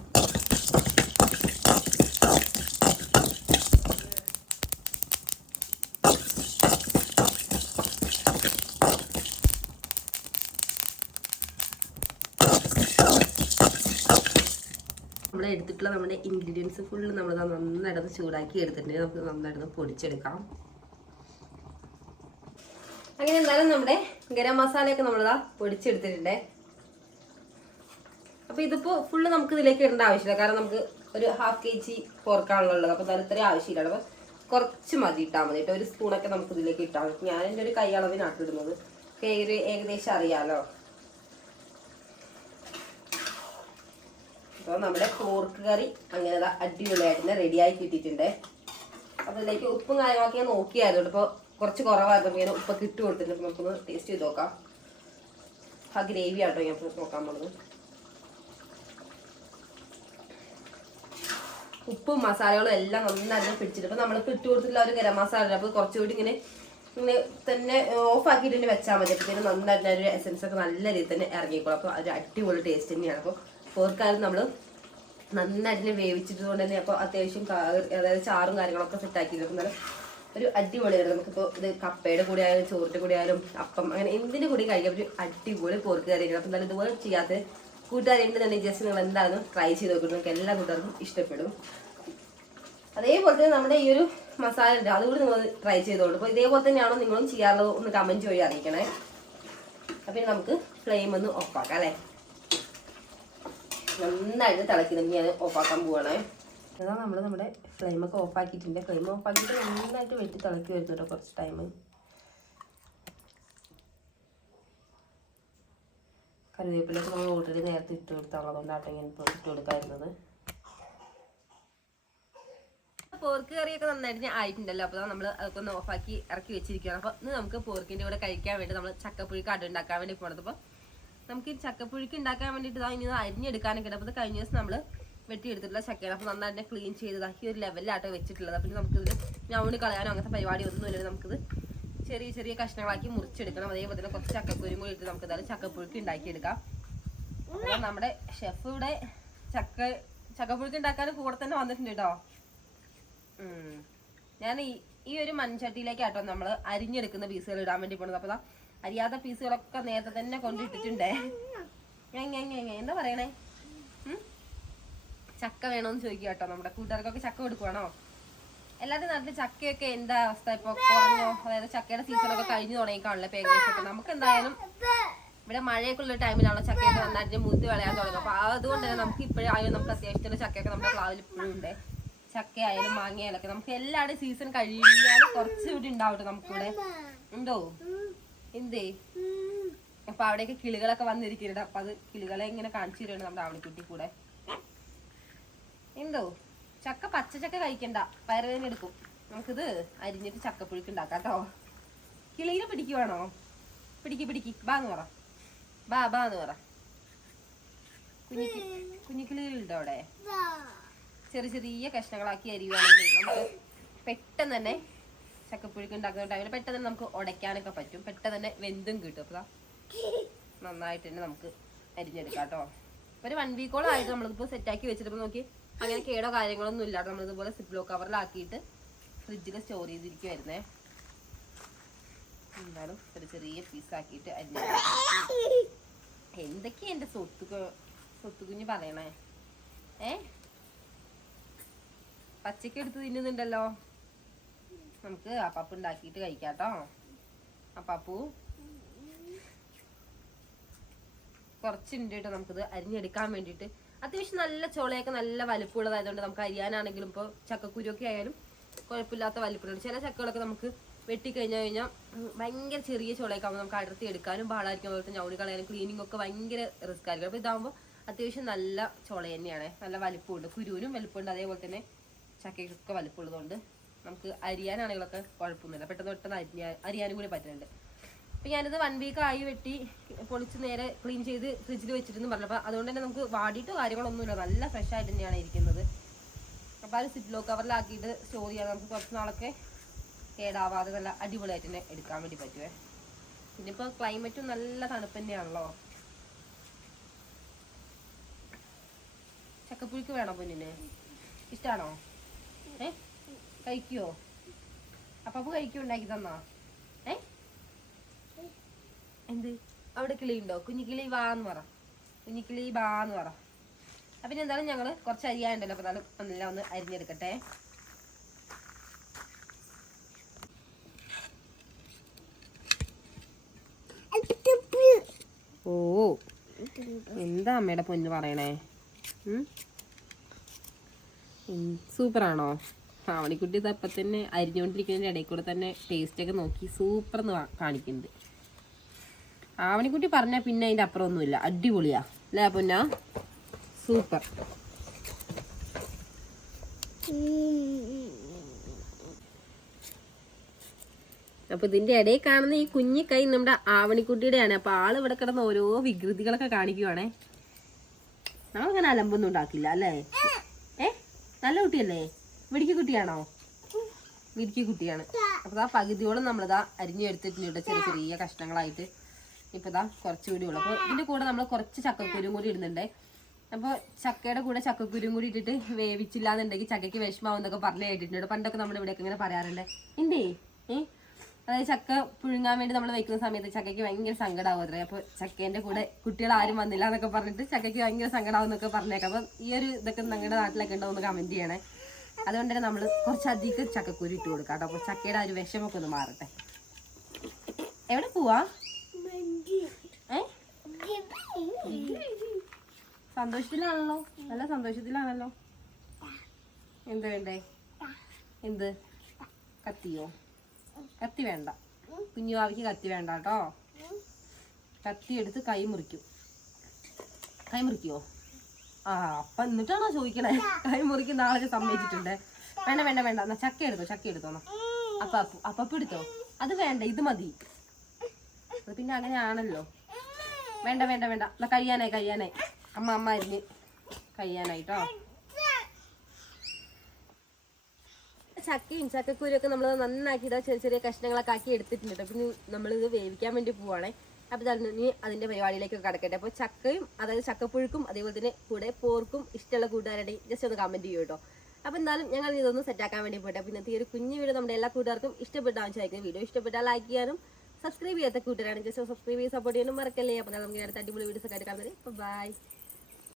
നമ്മൾ എടുത്തിട്ടുള്ള നമ്മുടെ ഇൻഗ്രീഡിയൻസ് ഫുള്ള് നമ്മൾ നന്നായിട്ട് ചൂടാക്കി എടുത്തിട്ടുണ്ടെങ്കിൽ നമുക്ക് നന്നായിട്ട് പൊടിച്ചെടുക്കാം. അങ്ങനെ എന്തായാലും നമ്മുടെ ഗരം മസാലയൊക്കെ നമ്മളിതാ പൊടിച്ചെടുത്തിട്ടുണ്ട്. അപ്പോൾ ഇതിപ്പോൾ ഫുള്ള് നമുക്ക് ഇതിലേക്ക് ഇടേണ്ട ആവശ്യമില്ല, കാരണം നമുക്ക് ഒരു 1/2 kg പോർക്കാണല്ലോ ഉള്ളത്. അപ്പോൾ എന്തായാലും ഇത്രയും ആവശ്യമില്ല. അപ്പോൾ കുറച്ച് മതി ഇട്ടാൽ മതി കേട്ടോ. 1 സ്പൂണൊക്കെ നമുക്ക് ഇതിലേക്ക് ഇട്ടാൽ മതി. ഞാൻ എൻ്റെ ഒരു കൈ അളവിനാണ് ഇടുന്നത്, ഏകദേശം അറിയാമല്ലോ. അപ്പോൾ നമ്മുടെ പോർക്ക് കറി അങ്ങനെ അടിപൊളിയായിട്ട് തന്നെ റെഡിയായി കിട്ടിയിട്ടുണ്ട്. അപ്പോൾ ഇതിലേക്ക് ഉപ്പും കാര്യങ്ങളൊക്കെ ഞാൻ നോക്കിയായിരുന്നു. ഇപ്പോൾ കുറച്ച് കുറവായിരുന്നു, ഇങ്ങനെ ഉപ്പൊക്കെ ഇട്ട് കൊടുത്തിട്ടുണ്ട്. നമുക്കൊന്ന് ടേസ്റ്റ് ചെയ്ത് നോക്കാം. ആ ഗ്രേവി ആട്ടോ ഞാൻ നോക്കാൻ പോകുന്നത്. ഉപ്പും മസാലകളും എല്ലാം നന്നായിട്ട് പിടിച്ചിട്ട്, അപ്പോൾ നമ്മളിപ്പോൾ ഇട്ട് കൊടുത്തിട്ടുള്ള ഒരു ഗരം മസാല, അപ്പോൾ കുറച്ചുകൂടി ഇങ്ങനെ തന്നെ ഓഫ് ആക്കിയിട്ട് തന്നെ വെച്ചാൽ മതി. അപ്പോൾ നന്നായിട്ട് ഒരു എസൻസ് ഒക്കെ നല്ല രീതിയിൽ തന്നെ ഇറങ്ങിക്കോളും. അപ്പോൾ ഒരു അടിപൊളി ടേസ്റ്റ് തന്നെയാണ്. അപ്പോൾ പോർക്കാലും നമ്മൾ നന്നായിട്ട് വേവിച്ചിട്ടുകൊണ്ട് തന്നെ അപ്പോൾ അത്യാവശ്യം അതായത് ചാറും കാര്യങ്ങളൊക്കെ സെറ്റാക്കിയിട്ട് ഒരു അടിപൊളിയായിരുന്നു. നമുക്കിപ്പോൾ ഇത് കപ്പയുടെ കൂടെ ആയാലും ചോറിൻ്റെ കൂടെ ആയാലും അപ്പം അങ്ങനെ എന്തിൻ്റെ കൂടി കഴിക്കാൻ ഒരു അടിപൊളി പോർക്ക് കറിയാണ്. അപ്പം എന്തായാലും ഇതുപോലെ ചെയ്യാത്ത കൂട്ടുകാരുണ്ടെന്നുണ്ടെങ്കിൽ ജസ്റ്റ് നിങ്ങൾ എന്തായാലും ട്രൈ ചെയ്ത് നോക്കുന്നത് നിങ്ങൾക്ക് എല്ലാ കൂട്ടുകാർക്കും ഇഷ്ടപ്പെടും. അതേപോലെ തന്നെ നമ്മുടെ ഈ ഒരു മസാല ഉണ്ട്, അതുകൂടി നിങ്ങൾ ട്രൈ ചെയ്തോളൂ. അപ്പോൾ ഇതേപോലെ തന്നെയാണോ നിങ്ങളും ചെയ്യാറുള്ളത് ഒന്ന് കമൻറ്റ് വഴി അറിയിക്കണേ. അപ്പം നമുക്ക് ഫ്ലെയിം ഒന്ന് ഓഫാക്കാം അല്ലേ. നന്നായിട്ട് തിളക്കുന്നത് ഞാൻ ഓഫാക്കാൻ പോവാണേ. അതാ നമ്മൾ നമ്മുടെ ഫ്ലെയിമൊക്കെ ഓഫാക്കിയിട്ടുണ്ട്. ഫ്ലെയിം ഓഫാക്കിയിട്ട് നന്നായിട്ട് വെട്ടി തിളക്കി വരുന്നുണ്ടോ കുറച്ച് ടൈം. കറിവേപ്പിലൊക്കെ നമ്മൾ ഓൾറെഡി നേരത്തെ ഇട്ട് കൊടുത്താണ്, അതുകൊണ്ടാട്ടോ ഞാൻ ഇപ്പോൾ ഇട്ട് കൊടുക്കാറുള്ളത്. പോർക്ക് കറിയൊക്കെ നന്നായിട്ട് ആയിട്ടുണ്ടല്ലോ. അപ്പോൾ നമ്മൾ അതൊക്കെ ഒന്ന് ഓഫാക്കി ഇറക്കി വെച്ചിരിക്കുകയാണ്. അപ്പോൾ ഇന്ന് നമുക്ക് പോർക്കിൻ്റെ കൂടെ കഴിക്കാൻ വേണ്ടി നമ്മൾ ചക്കപ്പുഴുക്ക് അട ഉണ്ടാക്കാൻ വേണ്ടി പോകണത്. അപ്പോൾ നമുക്ക് ഈ ചക്കപ്പുഴുക്ക് ഉണ്ടാക്കാൻ വേണ്ടിയിട്ട് ഇനി അരിഞ്ഞെടുക്കാനൊക്കെ ഉണ്ട്. അപ്പോൾ ഇത് കഴിഞ്ഞ ദിവസം നമ്മൾ വെട്ടിയെടുത്തിട്ടുള്ള ചക്കയാണ്. അപ്പോൾ നന്നായിട്ട് ക്ലീൻ ചെയ്തതാക്കി ഒരു ലെവലിലാട്ടോ വെച്ചിട്ടുള്ളത്. പിന്നെ നമുക്കിത് ഞവണ് കളയാനോ അങ്ങനത്തെ പരിപാടി ഒന്നുമില്ല. നമുക്കിത് ചെറിയ ചെറിയ കഷ്ണങ്ങളാക്കി മുറിച്ചെടുക്കണം. അതേപോലെ തന്നെ കുറച്ച് ചക്കക്കുരും കൂടി ഇട്ട് നമുക്ക് എന്തായാലും ചക്കപ്പുഴുക്ക് ഉണ്ടാക്കിയെടുക്കാം. അപ്പോൾ നമ്മുടെ ഷെഫ് ഇവിടെ ചക്കപ്പുഴുക്ക് ഉണ്ടാക്കാനും കൂടെ തന്നെ വന്നിട്ടുണ്ട് കേട്ടോ. ഞാൻ ഈ ഒരു മൺചട്ടിയിലേക്കാട്ടോ നമ്മൾ അരിഞ്ഞെടുക്കുന്ന പീസുകൾ ഇടാൻ വേണ്ടി പോണത്. അപ്പോൾ അരിയാത്ത പീസുകളൊക്കെ നേരത്തെ തന്നെ കൊണ്ടിട്ടിട്ടുണ്ടേ. എന്താ പറയണേ? ചക്ക വേണോന്ന് ചോദിക്കുക കേട്ടോ. നമ്മുടെ കൂട്ടുകാർക്കൊക്കെ ചക്ക കൊടുക്കുവാണോ? എല്ലാവരുടെ നാട്ടിൽ ചക്കയൊക്കെ എന്താ അവസ്ഥ? ഇപ്പൊ കുറഞ്ഞോ? അതായത് ചക്കയുടെ സീസണൊക്കെ കഴിഞ്ഞു തുടങ്ങിക്കാണല്ലോ ഏകദേശമൊക്കെ. നമുക്ക് എന്തായാലും ഇവിടെ മഴയൊക്കെ ഉള്ള ടൈമിലാണല്ലോ ചക്കയൊക്കെ നന്നായിട്ട് മൂത്ത് വിളയാൻ തുടങ്ങും. അപ്പൊ അതുകൊണ്ട് തന്നെ നമുക്ക് ഇപ്പോഴായാലും നമുക്ക് അത്യാവശ്യത്തിന് ചക്കയൊക്കെ നമ്മുടെ പ്ലാവിൽ ഇപ്പോഴും ഉണ്ട്. ചക്ക ആയാലും മാങ്ങയായാലും ഒക്കെ നമുക്ക് എല്ലാവരുടെയും സീസൺ കഴിഞ്ഞാൽ കുറച്ചുകൂടി ഉണ്ടാവട്ടെ നമുക്കിവിടെ. ഉണ്ടോ എന്തേ? അപ്പൊ അവിടെയൊക്കെ കിളികളൊക്കെ വന്നിരിക്കുന്നുണ്ട്. അപ്പൊ അത് കിളികളെ ഇങ്ങനെ കാണിച്ചു തരുന്നുണ്ട് നമ്മുടെ ആവണിക്കുട്ടി കൂടെ. എന്തോ ചക്ക പച്ചച്ചക്ക കഴിക്കണ്ട, വയറുവേദന എടുക്കും. നമുക്കിത് അരിഞ്ഞിട്ട് ചക്കപ്പുഴുക്ക് ഉണ്ടാക്കാം കേട്ടോ. കിളീനെ പിടിക്കുവാണോ? പിടിക്ക് ബാന്ന് പറ. ബാന്ന് പറ. കുഞ്ഞു കിളികളുണ്ടോ അവിടെ? ചെറിയ ചെറിയ കഷ്ണങ്ങളാക്കി അരിയുവാണെങ്കിൽ നമുക്ക് പെട്ടെന്ന് തന്നെ ചക്കപ്പുഴുക്ക് ഉണ്ടാക്കുന്ന ടൈമിൽ പെട്ടെന്ന് തന്നെ നമുക്ക് ഉടയ്ക്കാനൊക്കെ പറ്റും. പെട്ടെന്ന് തന്നെ വെന്തും കിട്ടും. അപ്പോൾ നന്നായിട്ട് തന്നെ നമുക്ക് അരിഞ്ഞെടുക്കാം കേട്ടോ. ഒരു 1 വീക്കോളം ആയിട്ട് നമ്മളിപ്പോൾ സെറ്റാക്കി വെച്ചിട്ട് നോക്കി അങ്ങനെ കേടോ കാര്യങ്ങളൊന്നും ഇല്ലാതെ നമ്മളിതുപോലെ സിപ്ലോ കവറിലാക്കിയിട്ട് ഫ്രിഡ്ജിൽ സ്റ്റോർ ചെയ്തിരിക്കുമായിരുന്നേ. എന്തായാലും ചെറിയ ചെറിയ പീസാക്കിയിട്ട് അരിഞ്ഞെടുക്കാം. എന്തൊക്കെയാ എൻ്റെ സ്വത്ത് കുഞ്ഞ് പറയണേ? പച്ചക്ക് എടുത്ത് തിന്നുന്നുണ്ടല്ലോ. നമുക്ക് അപ്പാപ്പ് ഉണ്ടാക്കിയിട്ട് കഴിക്കാം കേട്ടോ. അപ്പാപ്പു കുറച്ചുണ്ട് കേട്ടോ നമുക്കിത് അരിഞ്ഞെടുക്കാൻ വേണ്ടിയിട്ട്. അത്യാവശ്യം നല്ല ചോളയൊക്കെ നല്ല വലുപ്പമുള്ളതായതുകൊണ്ട് നമുക്ക് അരിയാനാണെങ്കിലും ഇപ്പോൾ ചക്കക്കുരുവൊക്കെ ആയാലും കുഴപ്പമില്ലാത്ത വലുപ്പമുണ്ട്. ചില ചക്കകളൊക്കെ നമുക്ക് വെട്ടിക്കഴിഞ്ഞാൽ ഭയങ്കര ചെറിയ ചോളയൊക്കെ ആകുമ്പോൾ നമുക്ക് അടർത്തി എടുക്കാനും പാടായിരിക്കും. അതുപോലെ ഞവണി കളയാനും ക്ലീനിങ് ഒക്കെ ഭയങ്കര റിസ്ക് ആയിരിക്കും. അപ്പോൾ ഇതാകുമ്പോൾ അത്യാവശ്യം നല്ല ചോള തന്നെയാണ്, നല്ല വലുപ്പമുണ്ട്. കുരുവിനും വലുപ്പമുണ്ട്, അതേപോലെ തന്നെ ചക്കയ്ക്കൊക്കെ വലുപ്പമുള്ളതുകൊണ്ട് നമുക്ക് അരിയാനാണെങ്കിലൊക്കെ കുഴപ്പമൊന്നുമില്ല. പെട്ടെന്ന് അരിയാനും കൂടി പറ്റുന്നുണ്ട്. അപ്പം ഞാനിത് 1 വീക്ക് ആയി വെട്ടി പൊളിച്ച് നേരെ ക്ലീൻ ചെയ്ത് ഫ്രിഡ്ജിൽ വെച്ചിട്ടെന്ന് പറഞ്ഞപ്പോൾ അതുകൊണ്ട് തന്നെ നമുക്ക് വാടിയിട്ടോ കാര്യങ്ങളൊന്നുമില്ല, നല്ല ഫ്രഷ് ആയിട്ട് തന്നെയാണ് ഇരിക്കുന്നത്. അപ്പോൾ അത് സിപ്ലോ കവറിലാക്കിയിട്ട് സ്റ്റോർ ചെയ്യാൻ നമുക്ക് കുറച്ച് നാളൊക്കെ കേടാവാതെ നല്ല അടിപൊളിയായിട്ട് തന്നെ എടുക്കാൻ വേണ്ടി പറ്റുമേ. പിന്നെ ഇപ്പോൾ ക്ലൈമറ്റും നല്ല തണുപ്പ് തന്നെയാണല്ലോ. ചക്കപ്പുഴുക്ക് വേണോ പൊന്നിന്? ഇഷ്ടമാണോ? കഴിക്കുവോ? അപ്പാപ്പു കഴിക്കുമോ? ഉണ്ടാക്കി തന്നാ? എന്ത് അവിടെ കിളി ഉണ്ടോ? കുഞ്ഞിക്കിളി വാന്ന് പറ. കുഞ്ഞിക്കിളി ബാന്ന് പറ. അപ്പം എന്തായാലും ഞങ്ങൾ കുറച്ച് അരിയാണ്ടല്ലോ. അപ്പോൾ എന്നാലും ഒന്നെല്ലാം ഒന്ന് അരിഞ്ഞെടുക്കട്ടെ. ഓ എന്താ അമ്മയുടെ പൊന്ന് പറയണേ? സൂപ്പറാണോ? ആവണിക്കുട്ടി ഇതപ്പം തന്നെ അരിഞ്ഞുകൊണ്ടിരിക്കുന്നതിൻ്റെ ഇടയിൽ കൂടെ തന്നെ ടേസ്റ്റൊക്കെ നോക്കി സൂപ്പർ എന്ന് കാണിക്കുന്നുണ്ട്. ആവണിക്കുട്ടി പറഞ്ഞാൽ പിന്നെ അതിൻ്റെ അപ്പുറമൊന്നുമില്ല, അടിപൊളിയാ അല്ലേ പൊന്ന? സൂപ്പർ. അപ്പോൾ ഇതിൻ്റെ ഇടയിൽ കാണുന്ന ഈ കുഞ്ഞി കൈ നമ്മുടെ ആവണിക്കുട്ടിയുടെയാണ്. അപ്പോൾ ആൾ ഇവിടെ കിടന്ന് ഓരോ വികൃതികളൊക്കെ കാണിക്കുവാണേ. നമ്മളങ്ങനെ അലമ്പൊന്നും ഉണ്ടാക്കില്ല അല്ലേ? നല്ല കുട്ടിയല്ലേ? മിടുക്കി കുട്ടിയാണോ? മിടുക്കി കുട്ടിയാണ്. അപ്പോൾ പകുതിയോളം നമ്മളിതാ അരിഞ്ഞെടുത്തിട്ടുണ്ട് ചെറിയ ചെറിയ കഷ്ണങ്ങളായിട്ട്. ഇപ്പോൾ കുറച്ചുകൂടി ഉള്ളു. അപ്പോൾ ഇതിൻ്റെ കൂടെ നമ്മൾ കുറച്ച് ചക്കക്കുരും കൂടി ഇടുന്നുണ്ട്. അപ്പോൾ ചക്കയുടെ കൂടെ ചക്കക്കുരും കൂടി ഇട്ടിട്ട് വേവിച്ചില്ല എന്നുണ്ടെങ്കിൽ ചക്കയ്ക്ക് വിഷമാവെന്നൊക്കെ പറഞ്ഞു കേട്ടിട്ടുണ്ട്. പണ്ടൊക്കെ നമ്മുടെ ഇവിടെയൊക്കെ ഇങ്ങനെ പറയാറുണ്ട്. എന്തേ അതായത് ചക്ക പുഴുങ്ങാൻ വേണ്ടി നമ്മൾ വെക്കുന്ന സമയത്ത് ചക്കയ്ക്ക് ഭയങ്കര സങ്കടമാവും അത്രേ. അപ്പോൾ ചക്കേൻ്റെ കൂടെ കുട്ടികൾ ആരും വന്നില്ല എന്നൊക്കെ പറഞ്ഞിട്ട് ചക്കയ്ക്ക് ഭയങ്കര സങ്കടമാവും എന്നൊക്കെ പറഞ്ഞേക്കാം. അപ്പം ഈ ഒരു ഇതൊക്കെ നിങ്ങളുടെ നാട്ടിലൊക്കെ ഉണ്ടോ എന്ന് കമൻറ്റ് ചെയ്യണേ. അതുകൊണ്ട് തന്നെ നമ്മൾ കുറച്ചധികം ചക്കക്കുരു ഇട്ട് കൊടുക്കാം കേട്ടോ. അപ്പോൾ ചക്കയുടെ ആ ഒരു വിഷമൊക്കെ ഒന്ന് മാറട്ടെ. എവിടെ പോവാ? സന്തോഷത്തിലാണല്ലോ, നല്ല സന്തോഷത്തിലാണല്ലോ. എന്ത് വേണ്ടേ? എന്ത്? കത്തിയോ? കത്തി വേണ്ട, കുഞ്ഞുവാവിക്ക് കത്തി വേണ്ട കേട്ടോ. കത്തി എടുത്ത് കൈ മുറിക്കും. കൈ മുറിക്കുവോ? ആ അപ്പം എന്നിട്ടാണോ ചോദിക്കണേ? കൈ മുറിക്കുന്ന ആളൊക്കെ സമ്മതിച്ചിട്ടുണ്ട്. വേണ്ട വേണ്ട വേണ്ട, എന്നാ ചക്ക എടുത്തോ. അപ്പ എടുത്തോ. അത് വേണ്ട, ഇത് മതി. അത് പിന്നെ അങ്ങനെയാണല്ലോ. വേണ്ട വേണ്ട വേണ്ട, എന്നാ കഴിയാനായി. അമ്മ അരിഞ്ഞ് കഴിയാനായിട്ടോ. ചക്കയും ചക്കക്കുരിയൊക്കെ നമ്മൾ നന്നാക്കി ചെറിയ ചെറിയ കഷ്ണങ്ങളൊക്കെ ആക്കി എടുത്തിട്ടുണ്ട് കേട്ടോ. പിന്നെ നമ്മളിത് വേവിക്കാൻ വേണ്ടി പോവാണേ. അപ്പോൾ ഇനി അതിൻ്റെ പരിപാടിയിലേക്ക് കിടക്കട്ടെ. അപ്പോൾ ചക്കയും, അതായത് ചക്കപ്പുഴുക്കും, അതേപോലെ തന്നെ കൂടെ പോർക്കും ഇഷ്ടമുള്ള കൂട്ടുകാരുടെ ജസ്റ്റ് ഒന്ന് കമൻറ്റ് ചെയ്യൂ കേട്ടോ. അപ്പോൾ എന്തായാലും ഞങ്ങൾ ഇതൊന്ന് സെറ്റാക്കാൻ വേണ്ടി പോട്ടെ. പിന്നെ ഈ ഒരു കുഞ്ഞു വീഡിയോ നമ്മുടെ എല്ലാ കൂട്ടുകാർക്കും ഇഷ്ടപ്പെട്ടാന്ന് ചോദിക്കുന്നത്. വീഡിയോ ഇഷ്ടപ്പെട്ടാൽ ലൈക്ക് ചെയ്യാനും, സബ്സ്ക്രൈബ് ചെയ്യാത്ത കൂട്ടുകാരാണ് ജസ്റ്റ് സബ്സ്ക്രൈബ് ചെയ്ത് സപ്പോർട്ട് ചെയ്യാനും മറക്കല്ലേ. അപ്പോൾ നമുക്ക് അടുത്ത അടിപൊളി വീഡിയോസ് ഒക്കെ എടുക്കാൻ. ബൈ.